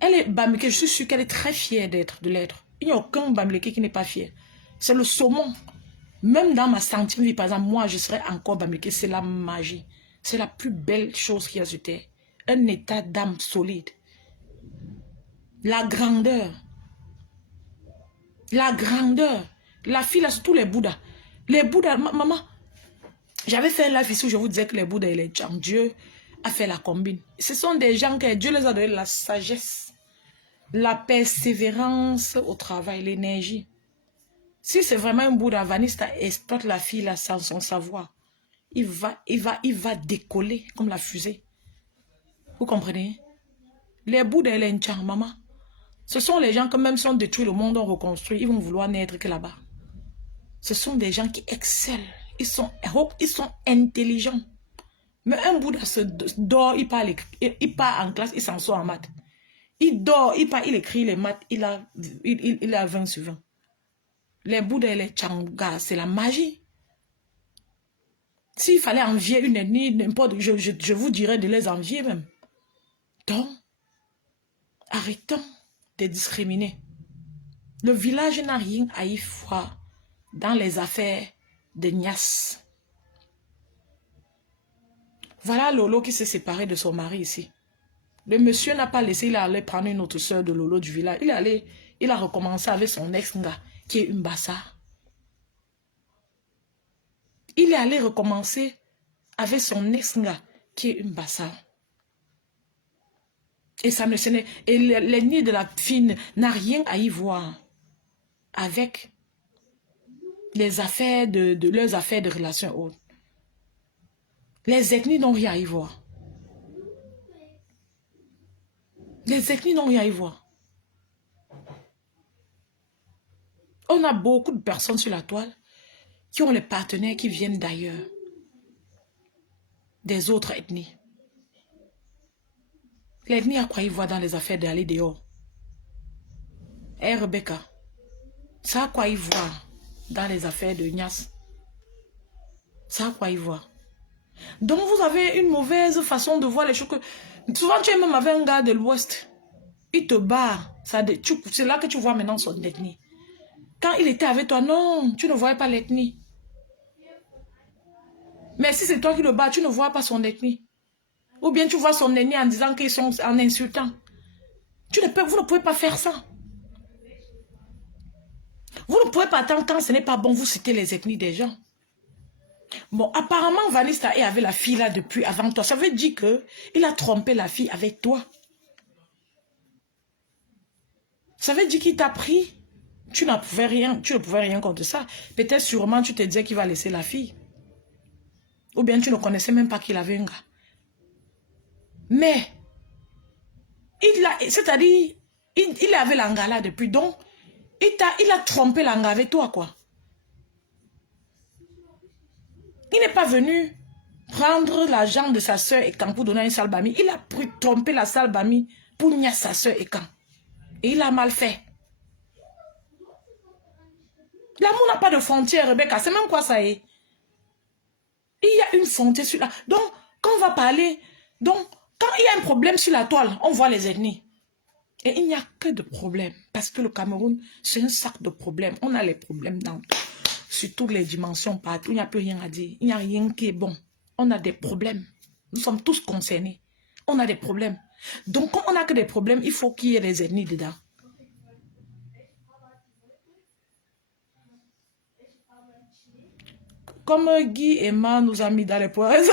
Elle est bamlékée, je suis sûre qu'elle est très fière de l'être. Il n'y a aucun bamléké qui n'est pas fier. C'est le saumon. Même dans ma centième vie, par exemple, moi, je serais encore bamléké. C'est la magie. C'est la plus belle chose qu'il y a sur terre. Un état d'âme solide. La grandeur. La grandeur. La fille, là, c'est tous les Bouddhas. Les Bouddhas, maman, j'avais fait un live ici où je vous disais que les Bouddhas et les gens, Dieu a fait la combine. Ce sont des gens que Dieu les a donné la sagesse, la persévérance au travail, l'énergie. Si c'est vraiment un Bouddha vanista, exploite la fille là sans son savoir. Il va décoller comme la fusée. Vous comprenez? Les Bouddhas et les Nchang, maman, ce sont les gens que même si on détruit le monde, on reconstruit, ils vont vouloir n'être que là-bas. Ce sont des gens qui excellent. Ils sont intelligents. Mais un Bouddha se dort, il part en classe, il s'en sort en maths. Il dort, il écrit les maths, il a 20 sur 20. Les Bouddhas et les Changas, c'est la magie. S'il fallait envier une ethnie, n'importe, je vous dirais de les envier même. Donc, arrêtons de discriminer. Le village n'a rien à y voir dans les affaires de Nias. Voilà Lolo qui s'est séparé de son mari ici. Le monsieur n'a pas laissé, il est allé prendre une autre soeur de Lolo du village. Il a recommencé avec son ex-nga, qui est une bassa. Il est allé recommencer avec son ex-nga, qui est une bassa. Et ça ne n'est, et l'ennemi de la fille n'a rien à y voir avec les affaires leurs affaires de relations hautes. Les ethnies n'ont rien à y voir. Les ethnies n'ont rien à y voir. On a beaucoup de personnes sur la toile qui ont les partenaires qui viennent d'ailleurs, des autres ethnies. L'ethnie a quoi y voir dans les affaires d'aller dehors? Eh Rebecca, ça a quoi y voir dans les affaires de Nias? Ça a quoi y voir? Donc vous avez une mauvaise façon de voir les choses. Souvent tu es même avec un gars de l'Ouest. Il te barre. C'est là que tu vois maintenant son ethnie. Quand il était avec toi, non, tu ne voyais pas l'ethnie. Mais si c'est toi qui le bats, tu ne vois pas son ethnie. Ou bien tu vois son ethnie en disant qu'ils sont en insultant. Vous ne pouvez pas faire ça. Vous ne pouvez pas attendre quand ce n'est pas bon, vous citez les ethnies des gens. Bon, apparemment, Vanessa avait la fille là depuis avant toi. Ça veut dire qu'il a trompé la fille avec toi. Ça veut dire qu'il t'a pris. Tu ne pouvais rien contre ça. Peut-être sûrement tu te disais qu'il va laisser la fille. Ou bien tu ne connaissais même pas qu'il avait un gars. Mais, c'est-à-dire, il avait l'anga là depuis. Donc, il a trompé l'anga avec toi, quoi. Il n'est pas venu prendre l'argent de sa soeur Ekan pour donner une salbami. Il a trompé la salbami pour nier sa soeur Ekan. Et il a mal fait. L'amour n'a pas de frontière, Rebecca. C'est même quoi ça est? Il y a une frontière sur la... Donc, quand on va parler... Donc, quand il y a un problème sur la toile, on voit les ennemis. Et il n'y a que de problèmes. Parce que le Cameroun, c'est un sac de problèmes. On a les problèmes sur toutes les dimensions partout. Il n'y a plus rien à dire. Il n'y a rien qui est bon. On a des problèmes. Nous sommes tous concernés. On a des problèmes. Donc, quand on n'a que des problèmes, il faut qu'il y ait les ennemis dedans. Comme Guy et Ma nous a mis dans les poissons.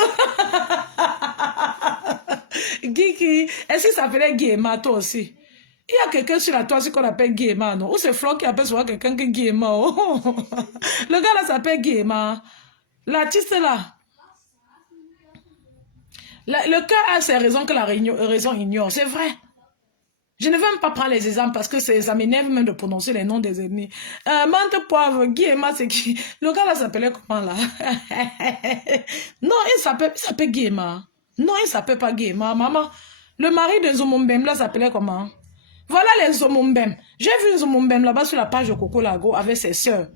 Guy qui... Est-ce qu'il s'appelait Guy et Ma toi aussi? Il y a quelqu'un sur la toile qu'on appelle Guy et Ma, non? Ou c'est Flo qui appelle souvent quelqu'un que Guy et Ma. Oh. Le gars là s'appelle Guy et Ma. L'artiste là. Le cœur a ses raisons que la raison ignore. C'est vrai. Je ne veux même pas prendre les exemples parce que ça m'énerve même de prononcer les noms des ennemis. Mante poivre, Guy et Ma, c'est qui? Le gars là s'appelait comment là? Non, il s'appelle Guy et Ma. Non, il s'appelle pas Guy et Ma. Maman, le mari de Nzomombem là s'appelait comment? Voilà les Nzomombem. J'ai vu Nzomombem là-bas sur la page de Coco Lago avec ses sœurs.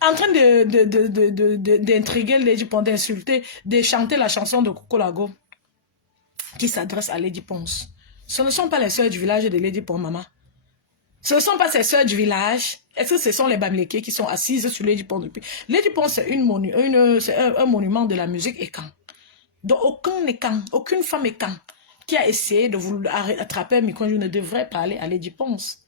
En train d'intriguer Lady Ponce, d'insulter, de chanter la chanson de Coco Lago qui s'adresse à Lady Ponce. Ce ne sont pas les sœurs du village de Lady Ponce, maman. Ce ne sont pas ces sœurs du village. Est-ce que ce sont les Bamlékés qui sont assises sur Lady Ponce depuis? Lady Ponce, c'est un monument de la musique Ekan. Donc, aucune femme Ekan qui a essayé de vous attraper un micro ne devrait parler à Lady Ponce.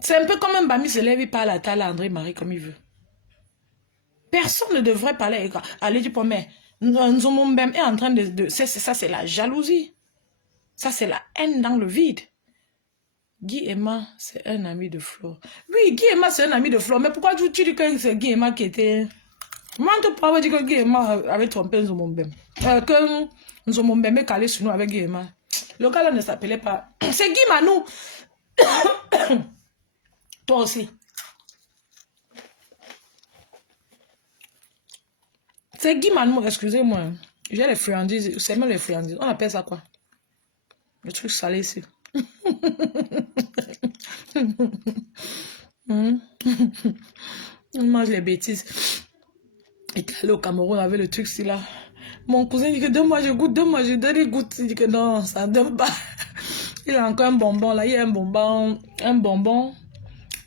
C'est un peu comme un Bami se lève et parle à Tala André-Marie comme il veut. Personne ne devrait parler à Lady Ponce, mais Nzomombem est en train ça, c'est la jalousie. Ça, c'est la haine dans le vide. Guy Emma, c'est un ami de Flo. Oui, Guy Emma, c'est un ami de Flo. Mais pourquoi tu dis que c'est Guy Emma qui était... Moi, je ne peux pas dire que Guy Emma avait trompé Nzomombem. Que Nzomombem est calé sur nous avec Guy Emma. Le gars là ne s'appelait pas... C'est Guy Manou. Toi aussi. C'est Guy Manou, excusez-moi. J'ai les friandises. C'est même les friandises. On appelle ça quoi? Le truc salé ici. On mange les bêtises. Il était allé au Cameroun avec le truc ici là. Mon cousin dit que 2 mois je goûte, 2 mois je donne, il goûte. Il dit que non, ça ne donne pas. Il a encore un bonbon là. Il y a un bonbon.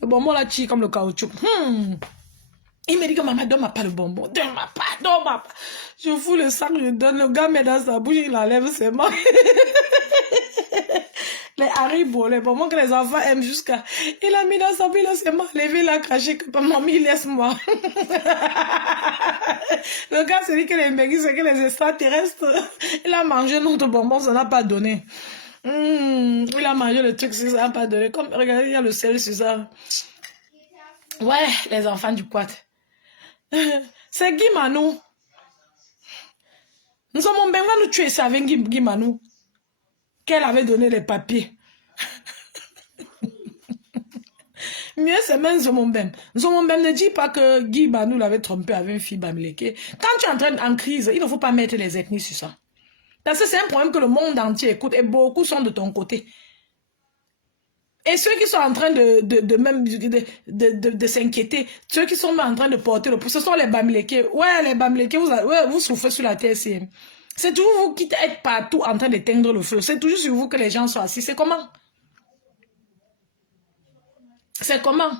Le bonbon là, tire comme le caoutchouc. Il me dit que maman, donne-moi pas le bonbon. Donne-moi pas. Je fous le sac, je donne. Le gars met dans sa bouche, il enlève ses mains. Les haribots, les bonbons que les enfants aiment jusqu'à... Il a mis dans sa bouche, il a ses mains levées, il a craché que maman, laisse-moi. Le gars se dit que les Mbéguis, c'est que les extraterrestres. Il a mangé notre bonbon, ça n'a pas donné. Il a mangé le truc, ça n'a pas donné. Comme, regardez, il y a le sel sur ça. Ouais, les enfants du quad. C'est Guy Manou. Nous sommes bien nous tuer ça avec Guy Manou. Qu'elle avait donné les papiers. Mieux, c'est même Zomombem. Zomombem ne dit pas que Guy Banou l'avait trompé avec une fille Bamileke. Quand tu es en crise, il ne faut pas mettre les ethnies sur ça. Parce que c'est un problème que le monde entier écoute et beaucoup sont de ton côté. Et ceux qui sont en train de s'inquiéter, ceux qui sont en train de porter le pouce, ce sont les Bamileke. Ouais, les Bamileke, vous souffrez sur la TSM. C'est toujours vous qui êtes partout en train d'éteindre le feu. C'est toujours sur vous que les gens sont assis. C'est comment? C'est comment?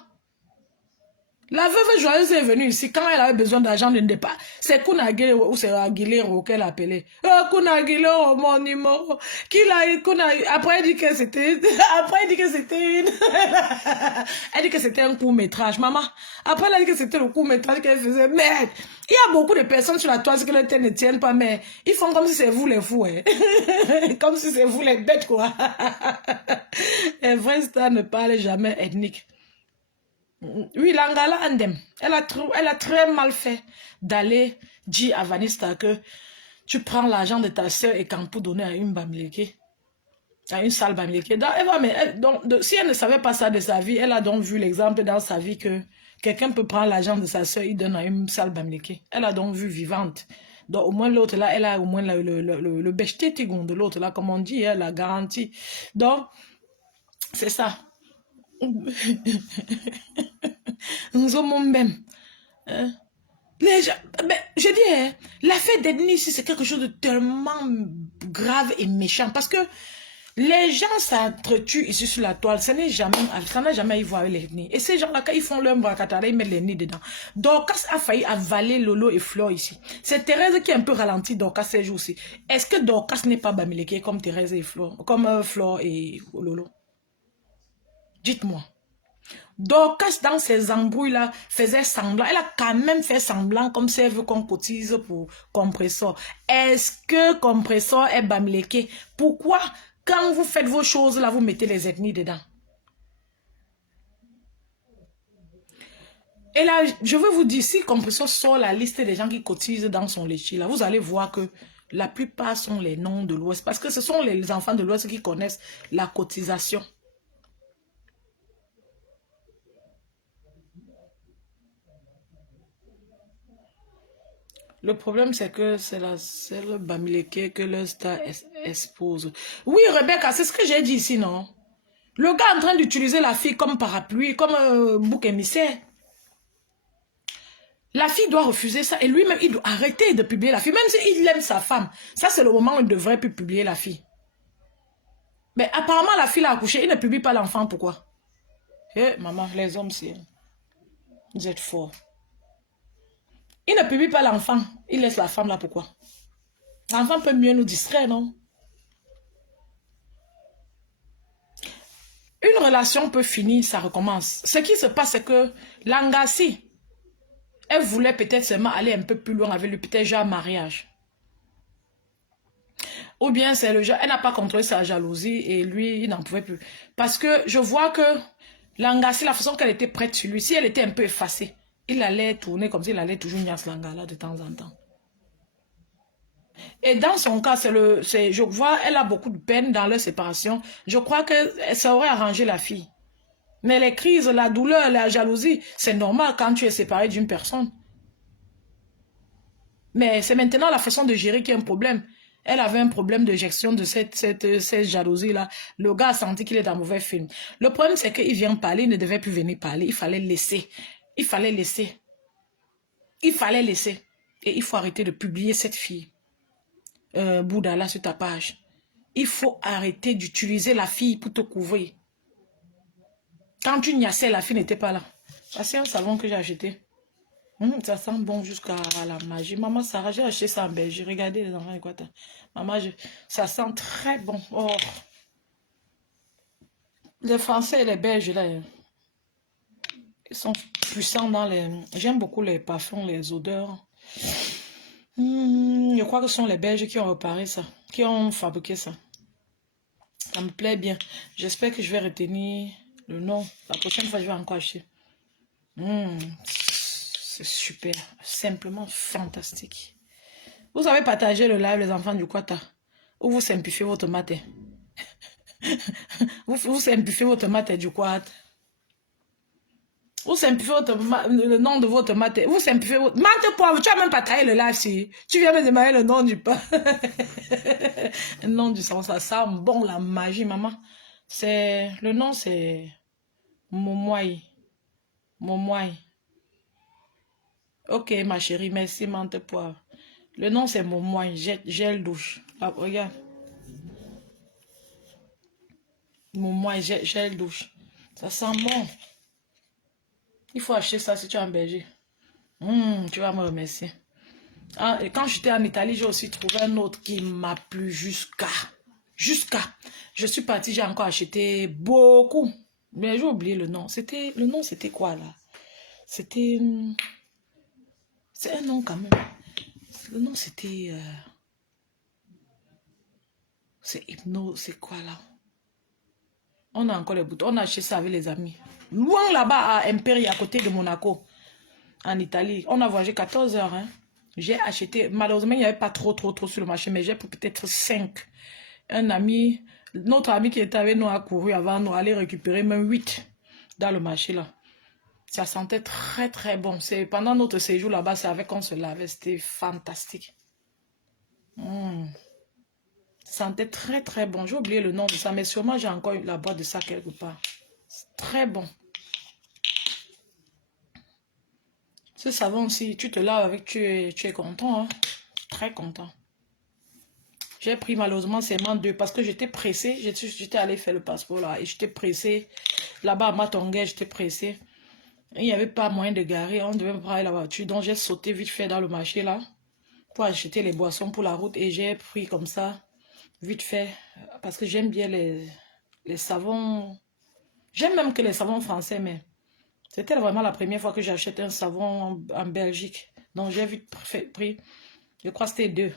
La veuve joyeuse est venue ici quand elle avait besoin d'argent de départ. C'est Kunagilero ou c'est Aguilero qu'elle appelait. Oh, Kunagilero, mon numéro. Après, elle dit que c'était une. Elle dit que c'était un court-métrage, maman. Après, elle a dit que c'était le court-métrage qu'elle faisait. Merde! Il y a beaucoup de personnes sur la toile que le tête ne tiennent pas, mais ils font comme si c'est vous les fous, hein. Comme si c'est vous les bêtes, quoi. Un vrai star ne parle jamais ethnique. Oui, Langala Andem, elle a très mal fait d'aller dire à Vanessa que tu prends l'argent de ta soeur et quand pour donner à une Bamileke, à une sale Bamileke. Donc, si elle ne savait pas ça de sa vie, elle a donc vu l'exemple dans sa vie que quelqu'un peut prendre l'argent de sa soeur et donne à une sale Bamileke. Elle a donc vu vivante. Donc au moins l'autre là, elle a au moins le bêcheté tigon de l'autre là, comme on dit, elle a garanti. Donc, c'est ça. Nous sommes même. Hein? Je dis, hein, l'affaire d'ethnie ici, c'est quelque chose de tellement grave et méchant. Parce que les gens s'entretuent ici sur la toile. Ça n'a jamais à y voir avec l'ethnie. Et ces gens-là, quand ils font leur bracatara, ils mettent l'ethnie dedans. Dorcas a failli avaler Lolo et Flore ici. C'est Thérèse qui est un peu ralentie Dorcas ces jours-ci. Est-ce que Dorcas n'est pas Bamileke comme Thérèse et Flore, comme Flore et Lolo? Dites-moi. Dorcas, dans ces embrouilles-là, faisait semblant. Elle a quand même fait semblant comme si elle veut qu'on cotise pour Compressor. Est-ce que Compressor est Bamileke? Pourquoi, quand vous faites vos choses-là, vous mettez les ethnies dedans? Et là, je veux vous dire, si Compressor sort la liste des gens qui cotisent dans son léchi, là, vous allez voir que la plupart sont les noms de l'Ouest. Parce que ce sont les enfants de l'Ouest qui connaissent la cotisation. Le problème, c'est que c'est la seule Bamileke que le star expose. Oui, Rebecca, c'est ce que j'ai dit ici, non? Le gars est en train d'utiliser la fille comme parapluie, comme bouc émissaire. La fille doit refuser ça et lui-même, il doit arrêter de publier la fille, même s'il aime sa femme. Ça, c'est le moment où il devrait plus publier la fille. Mais apparemment, la fille a accouché, il ne publie pas l'enfant, pourquoi? Eh, maman, les hommes, c'est... Vous êtes forts. Il ne publie pas l'enfant, il laisse la femme là, pourquoi? L'enfant peut mieux nous distraire, non? Une relation peut finir, ça recommence. Ce qui se passe, c'est que Langassi, elle voulait peut-être seulement aller un peu plus loin avec lui, peut-être genre mariage. Ou bien c'est le genre, elle n'a pas contrôlé sa jalousie et lui, il n'en pouvait plus. Parce que je vois que Langassi, la façon qu'elle était prête sur lui, si elle était un peu effacée, il allait tourner comme s'il allait toujours niasse Langala de temps en temps. Et dans son cas, je vois, elle a beaucoup de peine dans leur séparation. Je crois que ça aurait arrangé la fille. Mais les crises, la douleur, la jalousie, c'est normal quand tu es séparé d'une personne. Mais c'est maintenant la façon de gérer qui est un problème. Elle avait un problème de gestion de cette jalousie-là. Le gars a senti qu'il est dans un mauvais film. Le problème, c'est qu'il vient parler, il ne devait plus venir parler. Il fallait laisser. Il fallait laisser. Il fallait laisser. Et il faut arrêter de publier cette fille. Bouddha, là, sur ta page. Il faut arrêter d'utiliser la fille pour te couvrir. Quand tu niassais, la fille n'était pas là. C'est un savon que j'ai acheté. Ça sent bon jusqu'à la magie. Maman Sarah, j'ai acheté ça en Belgique. Regardez les enfants, quoi. Maman, ça sent très bon. Oh. Les Français et les Belges, là, ils sont puissants dans les... J'aime beaucoup les parfums, les odeurs. Je crois que ce sont les Belges qui ont réparé ça, qui ont fabriqué ça. Ça me plaît bien. J'espère que je vais retenir le nom. La prochaine fois, je vais encore acheter. C'est super. Simplement fantastique. Vous avez partagé le live, les enfants du Kwata. Ou vous simplifiez votre matin. Vous simplifiez votre matin du Kwata. Vous simplifiez le nom de votre mate. Vous simplifiez votre... Mate poivre, tu n'as même pas taillé le live si. Tu viens me demander le nom du pain. Le nom du sang, ça sent bon la magie, maman. C'est... Le nom, c'est... Momouaï. Momouaï. Ok, ma chérie, merci, mante poivre. Le nom, c'est Momouaï. Gel douche. Ah, regarde. Momouaï, gel douche. Ça sent bon. Il faut acheter ça si tu es en Belgique. Tu vas me remercier. Ah, et quand j'étais en Italie, j'ai aussi trouvé un autre qui m'a plu jusqu'à. Je suis partie, j'ai encore acheté beaucoup. Mais j'ai oublié le nom. Le nom, c'était quoi là? C'était... C'est un nom quand même. Le nom, c'était... C'est Hypno, c'est quoi là? On a encore les boutons. On a acheté ça avec les amis. Loin là-bas à Imperi, à côté de Monaco. En Italie. On a voyagé 14 heures. Hein. J'ai acheté... Malheureusement, il n'y avait pas trop sur le marché. Mais j'ai pris peut-être 5. Un ami... Notre ami qui était avec nous a couru avant nous. Aller récupérer même 8 dans le marché là. Ça sentait très très bon. C'est pendant notre séjour là-bas, c'est avec on se lavait. C'était fantastique. Ça sentait très très bon. J'ai oublié le nom de ça, mais sûrement j'ai encore la boîte de ça quelque part. C'est très bon. Ce savon, si tu te laves avec, tu es content. Hein? Très content. J'ai pris malheureusement seulement 2 parce que j'étais pressée. J'étais allée faire le passeport là et j'étais pressée. Là-bas à Matongué, j'étais pressée. Il n'y avait pas moyen de garer. On devait prendre la voiture. Donc j'ai sauté vite fait dans le marché là pour acheter les boissons pour la route et j'ai pris comme ça vite fait parce que j'aime bien les savons. J'aime même que les savons français, mais c'était vraiment la première fois que j'achète un savon en Belgique. Donc j'ai vite pris. Je crois que c'était 2.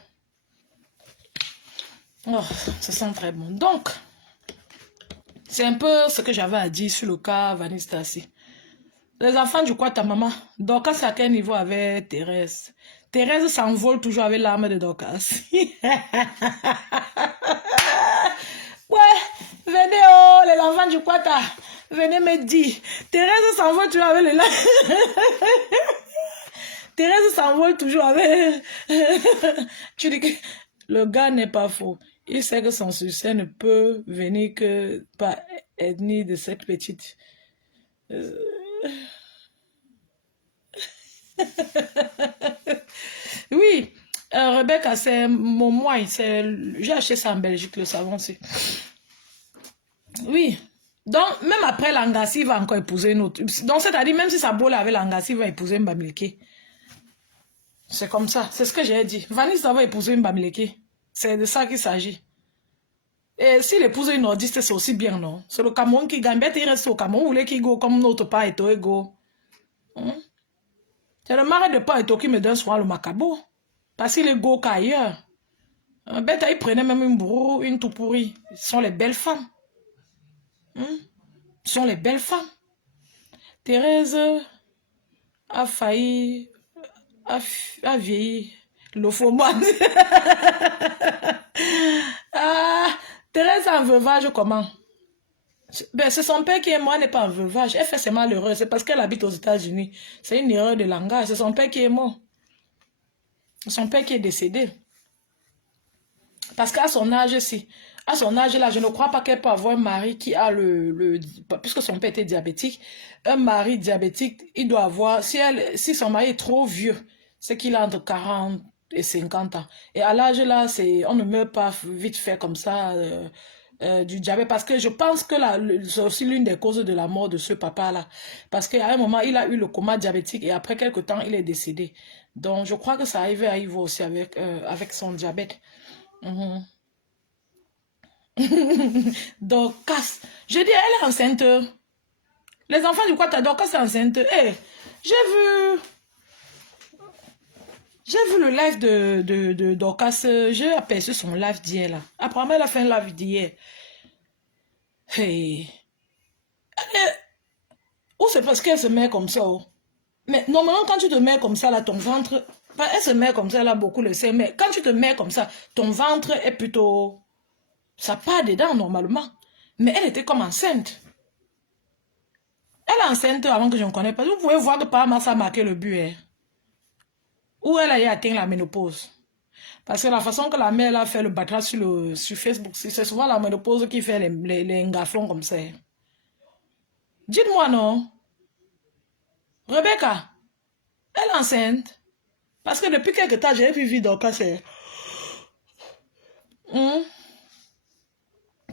Oh, ça sent très bon. Donc, c'est un peu ce que j'avais à dire sur le cas Vanessa Tassi. Les enfants du quoi ta maman? Dorcas à quel niveau avec Thérèse? Thérèse s'envole toujours avec l'arme de Dorcas. Ouais, venez oh, les enfants du Quata, venez me dire. Thérèse s'envole toujours avec le Thérèse s'envole toujours avec... Tu dis que le gars n'est pas faux. Il sait que son succès ne peut venir que par ethnie de cette petite... Oui, Rebecca, c'est mon moyen. J'ai acheté ça en Belgique, le savon aussi. Oui. Donc, même après Langassi, il va encore épouser une autre. Donc, c'est-à-dire, même si ça boule avec Langassi, il va épouser Mbamileke. C'est comme ça. C'est ce que j'ai dit. Vanessa va épouser Mbamileke. C'est de ça qu'il s'agit. Et s'il épouse une nordiste, c'est aussi bien, non? C'est le Cameroun qui gagne. Il reste au Cameroun. Vous voulez qu'il go comme notre père et toi, go. C'est le mari de père et toi qui me donne souvent le macabo. Parce qu'il est go qu'ailleurs. Bête, il prenait même une bourreau, une tout pourrie. Ce sont les belles femmes. Ce sont les belles femmes. Thérèse a failli, a vieilli. L'ophomane. Ah, Thérèse a un veuvage comment? Ben, c'est son père qui est mort, n'est pas un veuvage. Elle fait ses malheureux. C'est parce qu'elle habite aux États-Unis. C'est une erreur de langage. C'est son père qui est mort. C'est son père qui est décédé. Parce qu'à son âge, si. À son âge là, je ne crois pas qu'elle peut avoir un mari qui a puisque son père était diabétique, un mari diabétique, il doit avoir, si son mari est trop vieux, c'est qu'il a entre 40 et 50 ans. Et à l'âge là, on ne meurt pas vite fait comme ça du diabète. Parce que je pense que c'est aussi l'une des causes de la mort de ce papa-là. Parce qu'à un moment, il a eu le coma diabétique et après quelques temps, il est décédé. Donc, je crois que ça arrivait à Yves aussi avec son diabète. Dorcas. Je dis, elle est enceinte. Les enfants du Quata, Dorcas est enceinte. Hey, j'ai vu le live de Dorcas. J'ai aperçu son live d'hier là. Apparemment, elle a fait un live d'hier. Hey. Ou c'est parce qu'elle se met comme ça. Oh. Mais normalement, quand tu te mets comme ça, là, ton ventre... Elle se met comme ça, là, beaucoup le sait. Mais quand tu te mets comme ça, ton ventre est plutôt... Ça part dedans, normalement. Mais elle était comme enceinte. Elle est enceinte avant que je ne connais pas. Vous pouvez voir que par ça a marqué le but. Hein. Où elle a atteint la ménopause. Parce que la façon que la mère a fait le battre sur Facebook, c'est souvent la ménopause qui fait les gaflons comme ça. Dites-moi non. Rebecca, elle est enceinte. Parce que depuis quelque temps, j'ai vu dans le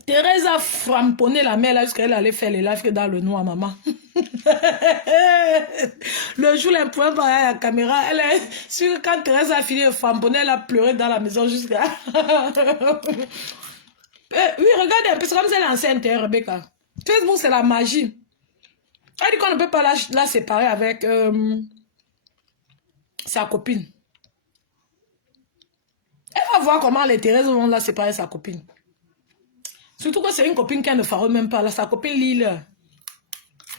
Thérèse a framponné la mère là jusqu'à elle allait faire les lives dans le noir, maman. Le jour, elle pouvait parler à la caméra. Elle est sûre que quand Thérèse a fini de framponner, elle a pleuré dans la maison jusqu'à... Oui, regardez un peu, c'est comme si elle est enceinte, hein, Rebecca. Facebook, c'est la magie. Elle dit qu'on ne peut pas la séparer avec sa copine. Elle va voir comment les Thérèse vont la séparer sa copine. Surtout que c'est une copine qu'elle ne fera même pas. Là, sa copine Lille.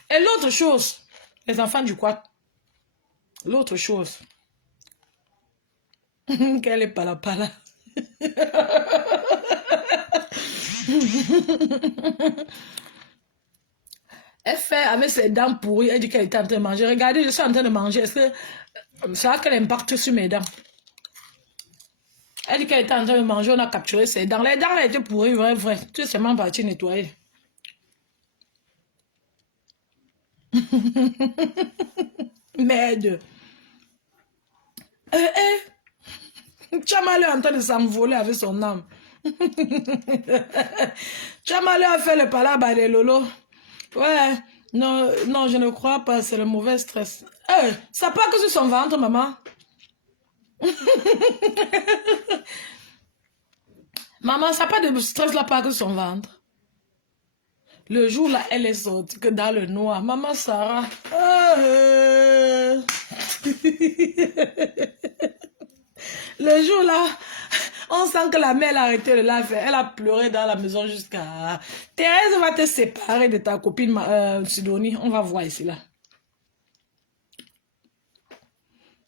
Et l'autre chose, les enfants du quad. L'autre chose. Qu'elle est pas là. Elle fait avec ses dents pourries. Elle dit qu'elle est en train de manger. Regardez, je suis en train de manger. Est-ce que ça a quel impact sur mes dents? Elle dit qu'elle était en train de manger. On a capturé ses dents. Les dents étaient pourries, vrai. Tu es seulement parti nettoyer. Merde. Tchamalé est en train de s'envoler avec son âme. Tchamalé a fait le palabre de Lolo. Ouais, non, je ne crois pas, c'est le mauvais stress. Ça part que sur son ventre, maman. Maman, ça part de stress là, pas que sur son ventre. Le jour là, elle est sortie que dans le noir. Maman Sarah. Le jour là, on sent que la mère a arrêté de la faire. Elle a pleuré dans la maison jusqu'à... Thérèse va te séparer de ta copine Sidonie. On va voir ici là.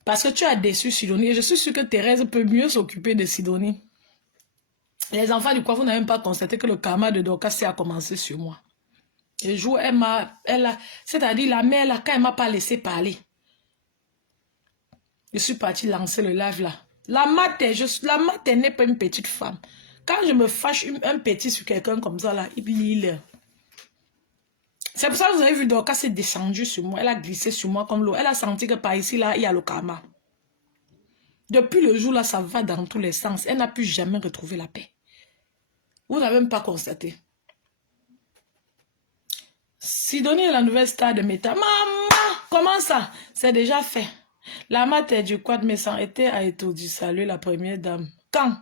Parce que tu as déçu Sidonie. Et je suis sûre que Thérèse peut mieux s'occuper de Sidonie. Les enfants du quoi, vous n'avez même pas constaté que le karma de Dorcas a commencé sur moi. Le jour, c'est-à-dire la mère là, quand elle m'a pas laissé parler. Je suis partie lancer le live là. La mat n'est pas une petite femme. Quand je me fâche un petit sur quelqu'un comme ça là, il c'est pour ça que vous avez vu Dorcas s'est descendue sur moi. Elle a glissé sur moi comme l'eau. Elle a senti que par ici là, il y a le karma. Depuis le jour là, ça va dans tous les sens. Elle n'a plus jamais retrouvé la paix. Vous n'avez même pas constaté. Sidonie est la nouvelle star de Meta. Maman, comment ça? C'est déjà fait. La mère du quad Messan était à Étourdi Salut, la première dame. Quand?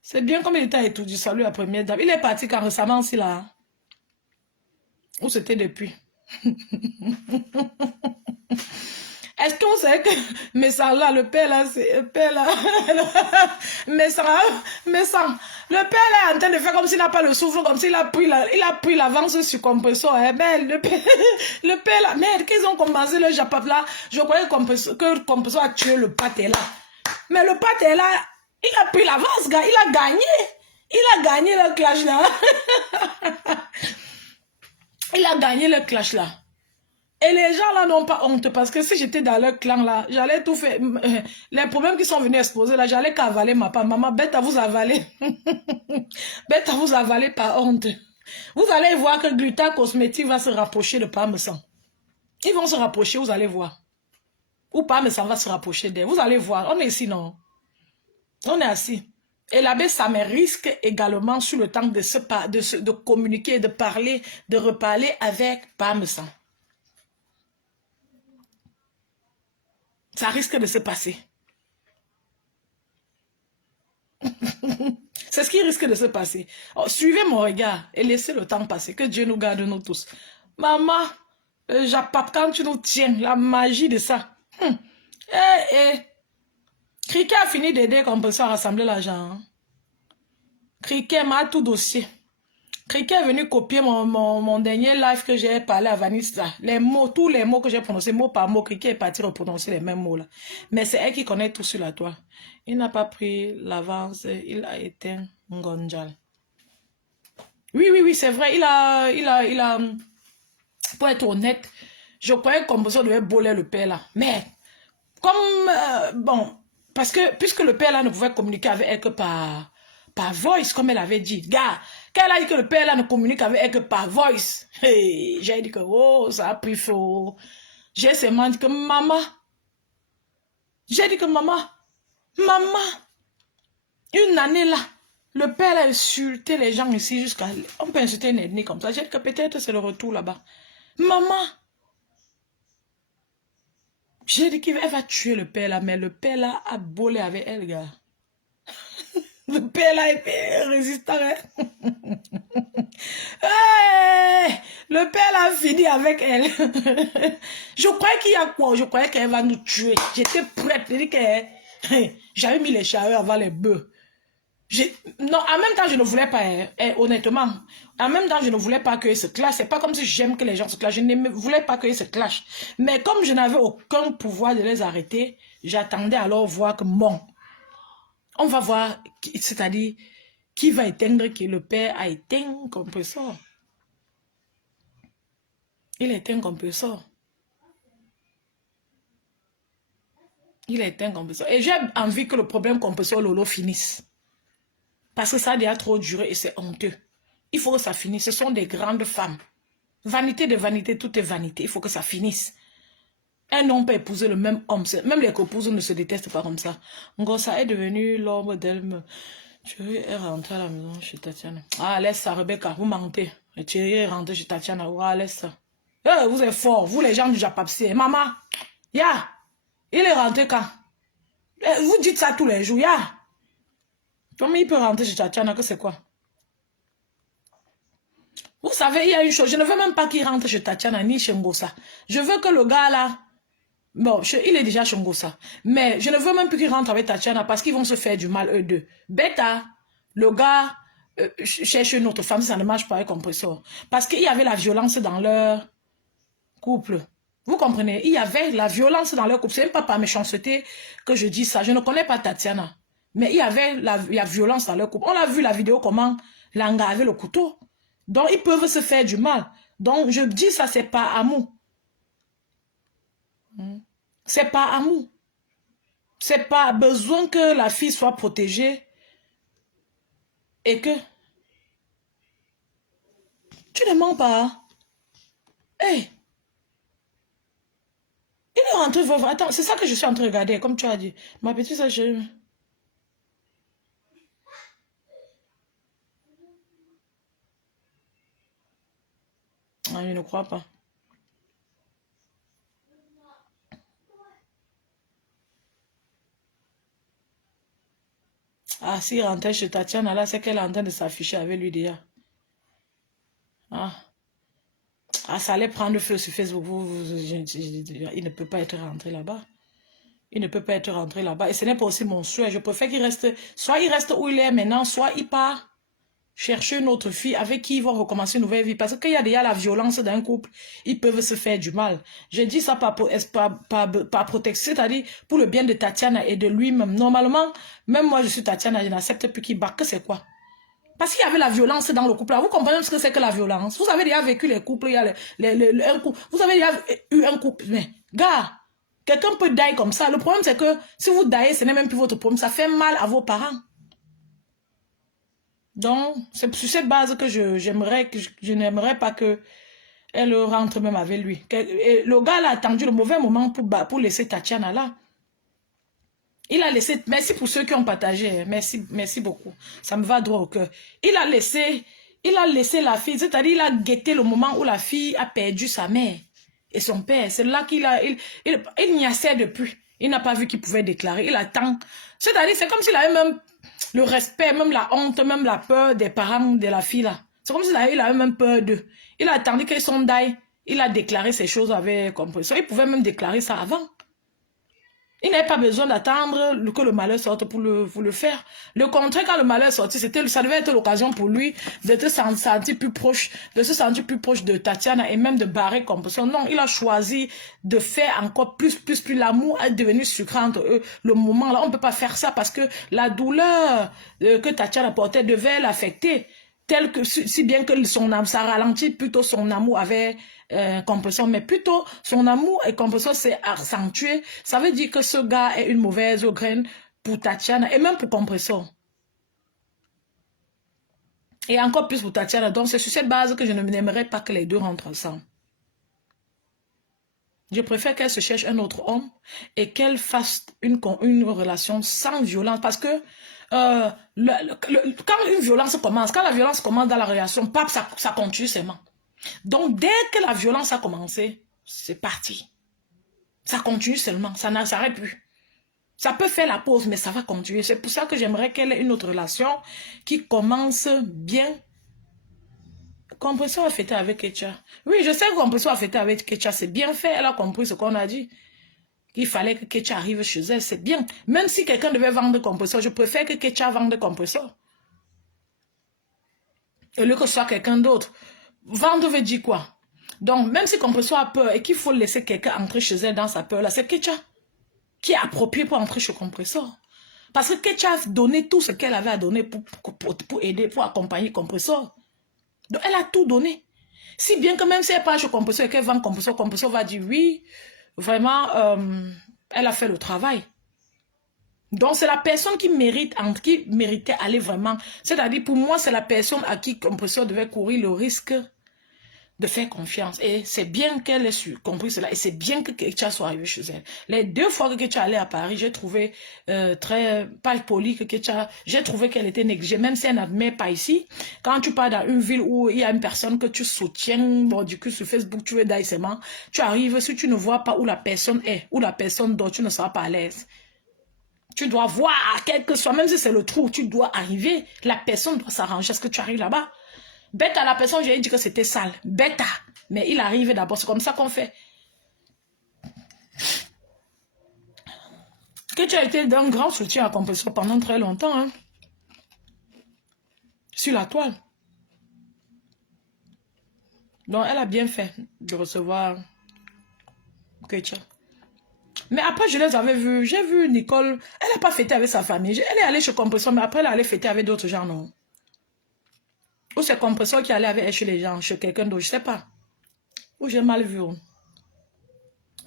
C'est bien comme il était à Étourdi Salut, la première dame. Il est parti quand récemment aussi là. Où c'était depuis? Est-ce que vous savez que Messan là, le père là, c'est le père là. Messan, le père là est en train de faire comme s'il n'a pas le souffle, comme s'il a pris l'avance sur compresseur. Hein? Ben, le père là, merde, qu'ils ont commencé le Japap là. Je croyais que le compresseur a tué le pâté là. Mais le pâté là, il a pris l'avance, gars, il a gagné. Il a gagné le clash là. Il a gagné le clash là. Et les gens là n'ont pas honte parce que si j'étais dans leur clan là, j'allais tout faire. Les problèmes qui sont venus exposer là, j'allais qu'avaler ma part. Maman, bête à vous avaler. Bête à vous avaler par honte. Vous allez voir que Gluta Cosmétique va se rapprocher de Parmesan. Ils vont se rapprocher, vous allez voir. Ou Parmesan va se rapprocher d'elle. Vous allez voir. On est ici, non? On est assis. Et l'abbé, ça me risque également sur le temps de communiquer, de parler, de reparler avec Parmesan. Ça risque de se passer. C'est ce qui risque de se passer. Oh, suivez mon regard et laissez le temps passer. Que Dieu nous garde nous tous. Maman, Japap, quand tu nous tiens, la magie de ça. Criquet a fini d'aider comme ça à rassembler l'argent. Hein? Criquet m'a tout dossier. Criquet est venu copier mon dernier live que j'ai parlé à Vanessa. Les mots, tous les mots que j'ai prononcés, mot par mot, Criquet est parti reprononcer les mêmes mots là. Mais c'est elle qui connaît tout sur la toile. Il n'a pas pris l'avance, il a éteint Ngonjal. Oui, c'est vrai, il a Pour être honnête, je croyais que composition devait boler le père là. Mais, comme, bon, parce que, puisque le père là ne pouvait communiquer avec elle que par voice, comme elle avait dit. Gars, quand elle a dit que le père là ne communique avec elle que par voice, hey, j'ai dit que, oh, ça a pris faux. J'ai seulement dit que, maman, j'ai dit que, maman, une année là, le père a insulté les gens ici jusqu'à... On peut insulter une ethnie comme ça. J'ai dit que peut-être c'est le retour là-bas. Maman, j'ai dit qu'elle va tuer le père là, mais le père là a bolé avec elle, gars. Le père là était résistant. Hein? Hey, le père là a fini avec elle. Je croyais qu'il y a quoi? Je croyais qu'elle va nous tuer. J'étais prête. J'avais mis les charrues avant les bœufs. Non, en même temps, je ne voulais pas, honnêtement, en même temps, je ne voulais pas qu'ils se clashent. C'est pas comme si j'aime que les gens se clashent. Je ne voulais pas qu'ils se clashent. Mais comme je n'avais aucun pouvoir de les arrêter, j'attendais alors voir que bon, on va voir, c'est-à-dire, qui va éteindre, que le père a éteint un compresseur. Il a éteint un compresseur. Il a éteint un compresseur. Et j'ai envie que le problème compresseur Lolo finisse. Parce que ça a déjà trop duré et c'est honteux. Il faut que ça finisse. Ce sont des grandes femmes. Vanité de vanité, tout est vanité. Il faut que ça finisse. Un homme peut épouser le même homme. Même les copouses ne se détestent pas comme ça. Ngosa est devenu l'ombre d'elle. Thierry est rentré à la maison chez Tatiana. Ah, laisse ça, Rebecca. Vous mentez. Thierry est rentré chez Tatiana. Ah, laisse ça. Vous êtes forts. Vous, les gens du Japapsi. Maman. Ya. Il est rentré quand? Vous dites ça tous les jours. Ya. Comment il peut rentrer chez Tatiana, que c'est quoi? Vous savez, il y a une chose. Je ne veux même pas qu'il rentre chez Tatiana ni chez Ngosa. Je veux que le gars là... Bon, il est déjà chez Ngosa. Mais je ne veux même plus qu'il rentre avec Tatiana parce qu'ils vont se faire du mal, eux deux. Bêta, le gars cherche une autre femme, ça ne marche pas avec compresseur. Parce qu'il y avait la violence dans leur couple. Vous comprenez? Il y avait la violence dans leur couple. C'est même pas par méchanceté que je dis ça. Je ne connais pas Tatiana. Mais il y avait la violence dans leur couple. On a vu la vidéo comment Langa avait le couteau. Donc, ils peuvent se faire du mal. Donc, je dis ça, c'est pas amour. C'est pas amour. C'est pas besoin que la fille soit protégée. Et que... Tu ne mens pas. Hey. Il est rentré... Attends, c'est ça que je suis en train de regarder, comme tu as dit. Ma petite soeur, Ah, je ne crois pas. Ah, s'il rentrait chez Tatiana, là, c'est qu'elle est en train de s'afficher avec lui déjà. Ah. Ah, ça allait prendre feu sur Facebook. Il ne peut pas être rentré là-bas. Il ne peut pas être rentré là-bas. Et ce n'est pas aussi mon souhait. Je préfère qu'il reste... Soit il reste où il est maintenant, soit il part chercher une autre fille avec qui ils vont recommencer une nouvelle vie. Parce qu'il y a déjà la violence d'un couple. Ils peuvent se faire du mal. Je dis ça par protection, c'est-à-dire pour le bien de Tatiana et de lui-même. Normalement, même moi, je suis Tatiana, je n'accepte plus qu'il bat. Que c'est quoi? Parce qu'il y avait la violence dans le couple. Vous comprenez ce que c'est que la violence? Vous avez déjà vécu les couples, il y a un couple. Vous avez déjà eu un couple. Mais, gars, quelqu'un peut die comme ça. Le problème, c'est que si vous diez, ce n'est même plus votre problème. Ça fait mal à vos parents. Donc, c'est sur cette base que je n'aimerais pas que elle rentre même avec lui. Et le gars a attendu le mauvais moment pour laisser Tatiana là. Il a laissé, merci pour ceux qui ont partagé, merci beaucoup. Ça me va droit au cœur. Il a laissé la fille, c'est-à-dire il a guetté le moment où la fille a perdu sa mère et son père. C'est là qu'il a, il n'y a assez depuis. Il n'a pas vu qu'il pouvait déclarer. Il attend. C'est-à-dire, c'est comme s'il avait même le respect, même la honte, même la peur des parents de la fille là. C'est comme s'il avait même peur d'eux. Il a attendu qu'ils sont die. Il a déclaré ces choses avec compréhension. Il pouvait même déclarer ça avant. Il n'avait pas besoin d'attendre que le malheur sorte pour le faire. Le contraire, quand le malheur sortit, ça devait être l'occasion pour lui de se sentir plus proche, de Tatiana et même de barrer compréhension. Non, il a choisi de faire encore plus. L'amour est devenu sucré entre eux. Le moment là, on ne peut pas faire ça parce que la douleur que Tatiana portait devait l'affecter. tel que, si bien que son âme, ça ralentit plutôt son amour avec compression, mais plutôt son amour et compression s'est accentué. Ça veut dire que ce gars est une mauvaise graine pour Tatiana et même pour compression. Et encore plus pour Tatiana. Donc c'est sur cette base que je n'aimerais pas que les deux rentrent ensemble. Je préfère qu'elle se cherche un autre homme et qu'elle fasse une relation sans violence. Parce que quand une violence commence, quand la violence commence dans la relation, pap, ça continue seulement. Donc, dès que la violence a commencé, c'est parti. Ça continue seulement, ça ne s'arrête plus. Ça peut faire la pause, mais ça va continuer. C'est pour ça que j'aimerais qu'elle ait une autre relation qui commence bien. Compression a fêté avec Kecha. Oui, je sais que Compression a fêté avec Kecha. C'est bien fait. Elle a compris ce qu'on a dit. Il fallait que Kecha arrive chez elle. C'est bien. Même si quelqu'un devait vendre Compression, je préfère que Kecha vende Compression. Au lieu que ce soit quelqu'un d'autre. Vendre veut dire quoi? Donc, même si Compression a peur et qu'il faut laisser quelqu'un entrer chez elle dans sa peur, là, c'est Kecha qui est approprié pour entrer chez Compressor. Parce que Kecha a donné tout ce qu'elle avait à donner pour aider, pour accompagner Compressor. Donc, elle a tout donné. Si bien que même si elle part chez Compressor et qu'elle vend Compressor, Compressor va dire oui, vraiment, elle a fait le travail. Donc, c'est la personne qui méritait aller vraiment. C'est-à-dire, pour moi, c'est la personne à qui Compressor devait courir le risque de faire confiance. Et c'est bien qu'elle ait compris cela. Et c'est bien que Kecha soit arrivé chez elle. Les 2 fois que Kecha allait à Paris, j'ai trouvé pas poli que Kecha, j'ai trouvé qu'elle était négligée. Même si elle n'admet pas ici. Quand tu pars dans une ville où il y a une personne que tu soutiens, bon, du coup, sur Facebook, tu es d'ailleurs, tu arrives, si tu ne vois pas où la personne est, où la personne dort, tu ne seras pas à l'aise. Tu dois voir, quel que soit, même si c'est le trou, tu dois arriver. La personne doit s'arranger à ce que tu arrives là-bas. Bête à la personne, j'ai dit que c'était sale. Bête à. Mais il arrive d'abord. C'est comme ça qu'on fait. Que tu as été d'un grand soutien à Compressor pendant très longtemps. Hein? Sur la toile. Donc, elle a bien fait de recevoir Kecha. Mais après, je les avais vus. J'ai vu Nicole. Elle n'a pas fêté avec sa famille. Elle est allée chez Compressor, mais après, elle est allée fêter avec d'autres gens, non? Ou c'est Compressor qui allait avec elle chez les gens, chez quelqu'un d'autre, je ne sais pas. Ou j'ai mal vu.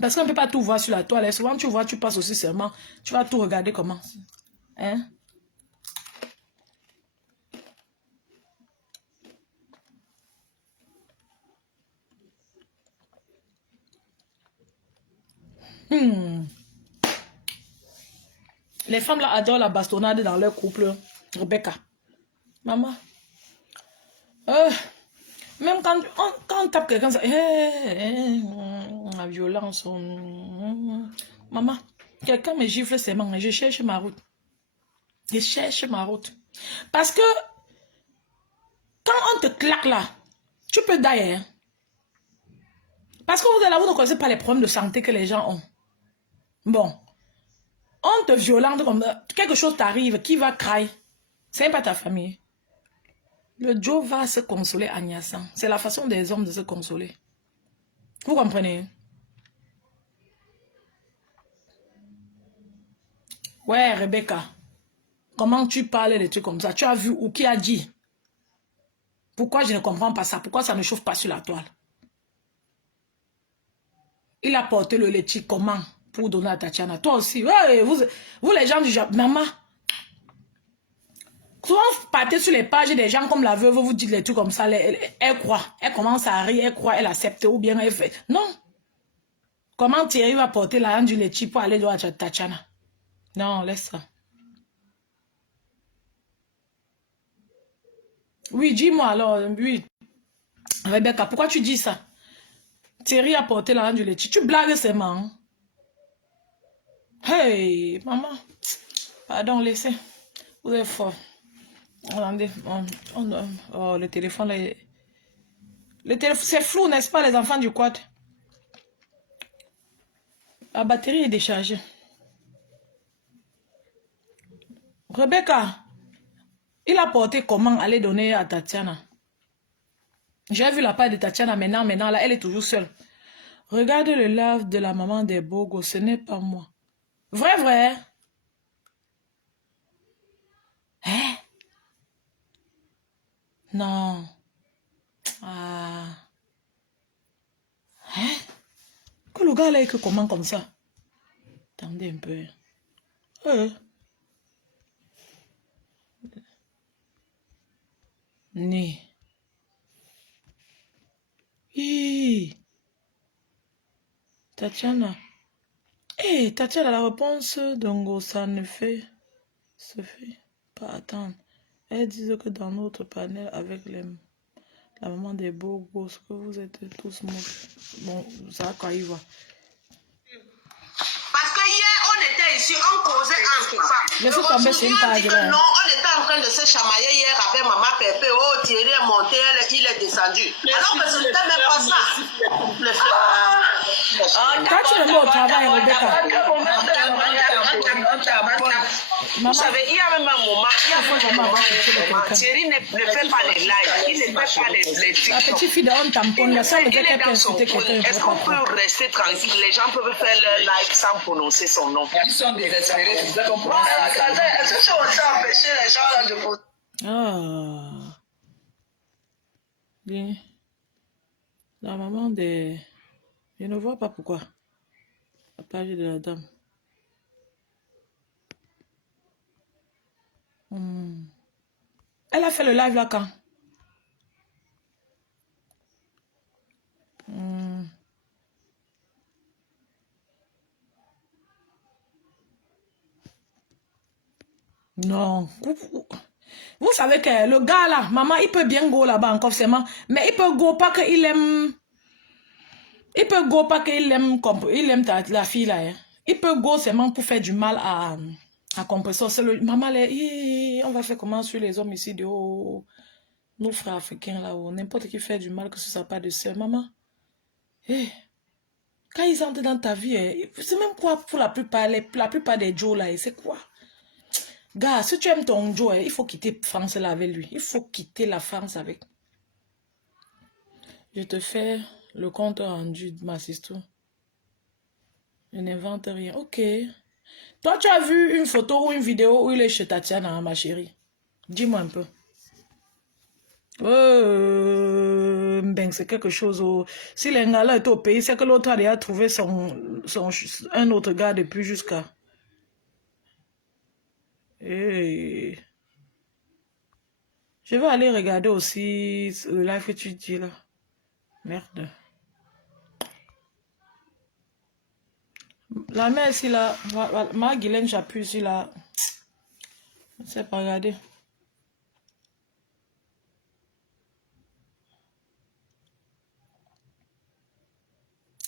Parce qu'on ne peut pas tout voir sur la toile. Et souvent, tu vois, tu passes aussi seulement. Tu vas tout regarder comment. Hein? Les femmes là adorent la bastonnade dans leur couple. Rebecca. Maman. Même quand on tape quelqu'un, ça... la violence. Maman. Quelqu'un me gifle ses mains. Je cherche ma route. Je cherche ma route. Parce que quand on te claque là, tu peux d'ailleurs. Parce que vous ne connaissez pas les problèmes de santé que les gens ont. Bon. On te violente comme ça. Quelque chose t'arrive, qui va crailler? C'est pas ta famille. Le Joe va se consoler en niassant. C'est la façon des hommes de se consoler. Vous comprenez? Ouais, Rebecca. Comment tu parles de trucs comme ça? Tu as vu ou qui a dit? Pourquoi je ne comprends pas ça? Pourquoi ça ne chauffe pas sur la toile? Il a porté le laitier comment? Pour donner à Tatiana. Toi aussi. Ouais, vous les gens du Japon. Maman. Souvent, vous partez sur les pages des gens comme la veuve, vous dites les trucs comme ça. Elle croit. Elle commence à rire, elle croit, elle accepte ou bien elle fait. Non. Comment Thierry va porter la hand du laitier pour aller voir Tatiana? Non, laisse ça. Oui, dis-moi alors, oui. Rebecca, pourquoi tu dis ça? Thierry a porté la hand du laitier. Tu blagues seulement. Hey, maman. Pardon, laissez. Vous êtes fort. Attendez. Oh, le téléphone là. Le téléphone, c'est flou, n'est-ce pas, les enfants du quad? La batterie est déchargée. Rebecca, il a porté comment aller donner à Tatiana? J'ai vu la part de Tatiana maintenant, là, elle est toujours seule. Regarde le lave de la maman des Bogo, ce n'est pas moi. Vrai, vrai. Hein? Non. Ah. Hein? Que le gars là est que comment comme ça? Attendez un peu. Né. Hi. Tatiana. Tatiana, la réponse d'Ongo, ça ne fait... se fait pas attendre. Elle disait que dans notre panel avec la maman des beaux gosses, que vous êtes tous moches. Bon, ça va quand il va. Parce que hier, on était ici, on causait entre femmes. Laissez tomber sur une page là. Non, on était en train de se chamailler hier avec maman Pépé. Oh, Thierry est monté, il est descendu. Alors que ce n'était même pas ça. Le frère. Quand tu es au travail, Rebecca. Vous savez, il y a même un moment, Thierry ne fait pas les lives, il ne fait pas les La petite fille de on tamponne, la soeur de quelqu'un peut insulter quelqu'un. Est-ce qu'on peut rester tranquille? Les gens peuvent faire leur live sans prononcer son nom. Ils sont désespérés, tu sais comprendre. Est-ce que tu as empêché les gens là de voter? Ah. Bien. La maman de... Je ne vois pas pourquoi. La page de la dame. Elle a fait le live là quand? Non. Vous savez que le gars là, maman, il peut bien go là-bas encore seulement. Mais il peut go pas qu'il aime... Il peut go pas qu'il aime, il aime la fille là. Hein. Il peut go seulement pour faire du mal à Compressor. C'est le maman là, on va faire comment sur les hommes ici de haut, nos frères africains là, n'importe qui fait du mal que ce soit pas de sœur. Maman, quand ils entrent dans ta vie, c'est même quoi pour la plupart des Joe là, c'est quoi? Gars, si tu aimes ton Joe, il faut quitter France là avec lui. Il faut quitter la France avec. Je te fais le compte rendu de ma sister. Je n'invente rien. Ok. Toi, tu as vu une photo ou une vidéo où il est chez Tatiana, ma chérie? Dis-moi un peu. Ben, c'est quelque chose. Si les gars là est au pays, c'est que l'autre a déjà trouvé un autre gars depuis jusqu'à... Je vais aller regarder aussi le live que tu dis là. Merde. La mère ici là, ma Guylaine, j'appuie ici là. Je ne sais pas regarder.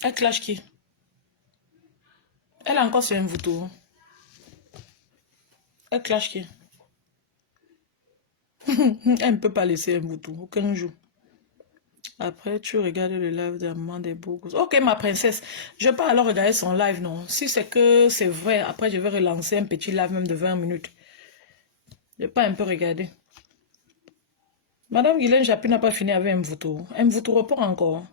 Elle clash qui? Elle a encore sur un voutour. Elle clash qui? Elle ne peut pas laisser un voutour, aucun jour. Après, tu regardes le live de la maman des beaux gosses. Ok, ma princesse. Je ne vais pas alors regarder son live, non. Si c'est que c'est vrai, après, je vais relancer un petit live même de 20 minutes. Je ne vais pas un peu regarder. Madame Guylaine Chapi n'a pas fini avec un voutour. Un voutour report encore.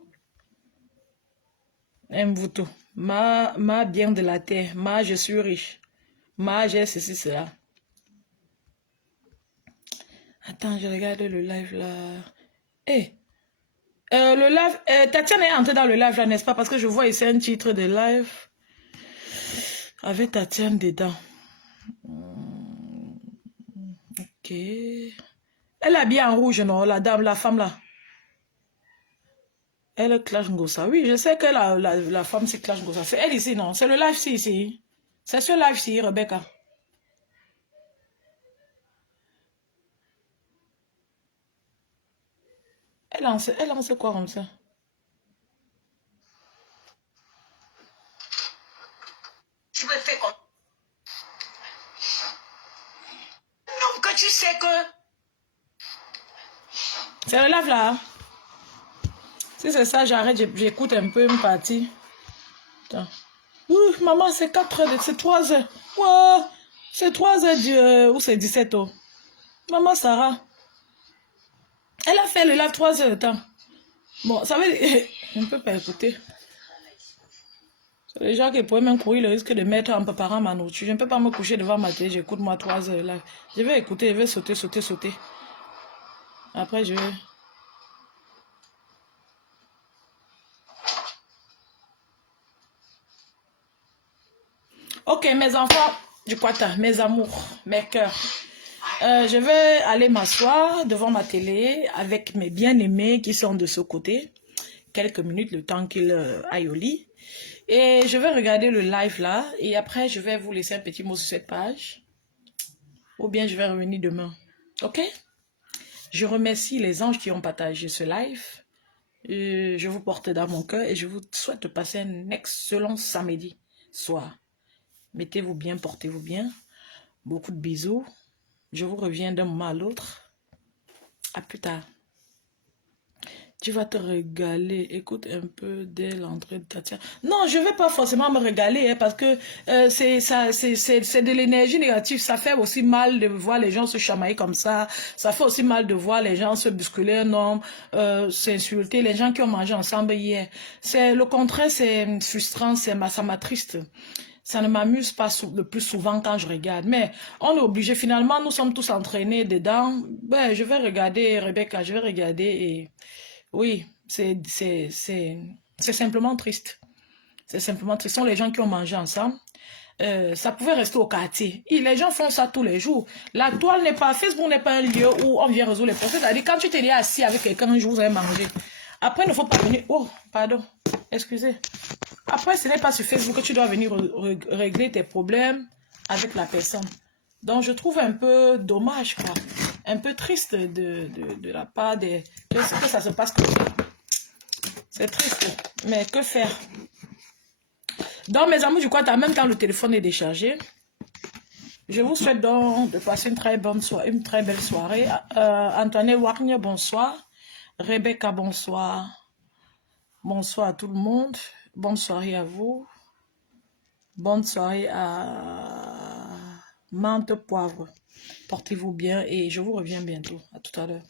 Un voutour. Ma bien de la terre. Ma je suis riche. Ma j'ai ceci, cela. Attends, je regarde le live là. Le live, Tatiana est entrée dans le live là, n'est-ce pas? Parce que je vois ici un titre de live avec Tatiana dedans. Ok. Elle est bien en rouge, non? La dame, la femme là. Elle est Clash Ngossa. Oui, je sais que la femme c'est Clash Ngossa. C'est elle ici, non? C'est le live ici. C'est ce live-ci, Rebecca. Elle en sait quoi comme ça? Tu me fais comme... Non, que tu sais que... C'est le live là. Si c'est ça, j'arrête, j'écoute un peu une partie. Attends. Maman, c'est 4 heures, c'est 3 heures. Ouais, c'est 3 heures ou c'est 17 heures. Maman Sarah. Elle a fait le live 3 heures de temps. Bon, ça veut dire... Je ne peux pas écouter. Les gens qui pourraient même courir le risque de mettre en préparant ma nourriture. Je ne peux pas me coucher devant ma télé, j'écoute moi 3 heures live. Je vais écouter, je vais sauter. Après, je... Ok, mes enfants du Quata, mes amours, mes cœurs. Je vais aller m'asseoir devant ma télé avec mes bien-aimés qui sont de ce côté. Quelques minutes, le temps qu'ils aillent au lit. Et je vais regarder le live là. Et après, je vais vous laisser un petit mot sur cette page. Ou bien je vais revenir demain. Ok? Je remercie les anges qui ont partagé ce live. Je vous porte dans mon cœur et je vous souhaite de passer un excellent samedi soir. Mettez-vous bien, portez-vous bien. Beaucoup de bisous. Je vous reviens d'un moment à l'autre. À plus tard. Tu vas te régaler. Écoute un peu dès l'entrée de Tatiana. Non, je ne vais pas forcément me régaler hein, parce que c'est de l'énergie négative. Ça fait aussi mal de voir les gens se chamailler comme ça. Ça fait aussi mal de voir les gens se bousculer un homme, s'insulter. Les gens qui ont mangé ensemble hier. C'est le contraire, c'est frustrant, ça m'attriste. Ça ne m'amuse pas le plus souvent quand je regarde. Mais on est obligé. Finalement, nous sommes tous entraînés dedans. Ben, je vais regarder, Rebecca, je vais regarder et... Oui, c'est simplement triste. C'est simplement triste. Ce sont les gens qui ont mangé ensemble. Ça pouvait rester au quartier. Et les gens font ça tous les jours. La toile n'est pas, Facebook n'est pas un lieu où on vient résoudre les problèmes. C'est-à-dire, quand tu t'es assis avec quelqu'un un jour, vous avez mangé. Après, il ne faut pas venir. Oh, pardon. Excusez. Après, ce n'est pas sur Facebook que tu dois venir régler tes problèmes avec la personne. Donc, je trouve un peu dommage, quoi. Un peu triste de la part des... que ça se passe comme ça. C'est triste, mais que faire? Donc, mes amis, je crois en même temps, le téléphone est déchargé. Je vous souhaite donc de passer une très bonne soirée, une très belle soirée. Antoine Wagne, bonsoir. Rebecca, bonsoir. Bonsoir à tout le monde. Bonne soirée à vous. Bonne soirée à Mante Poivre. Portez-vous bien et je vous reviens bientôt. À tout à l'heure.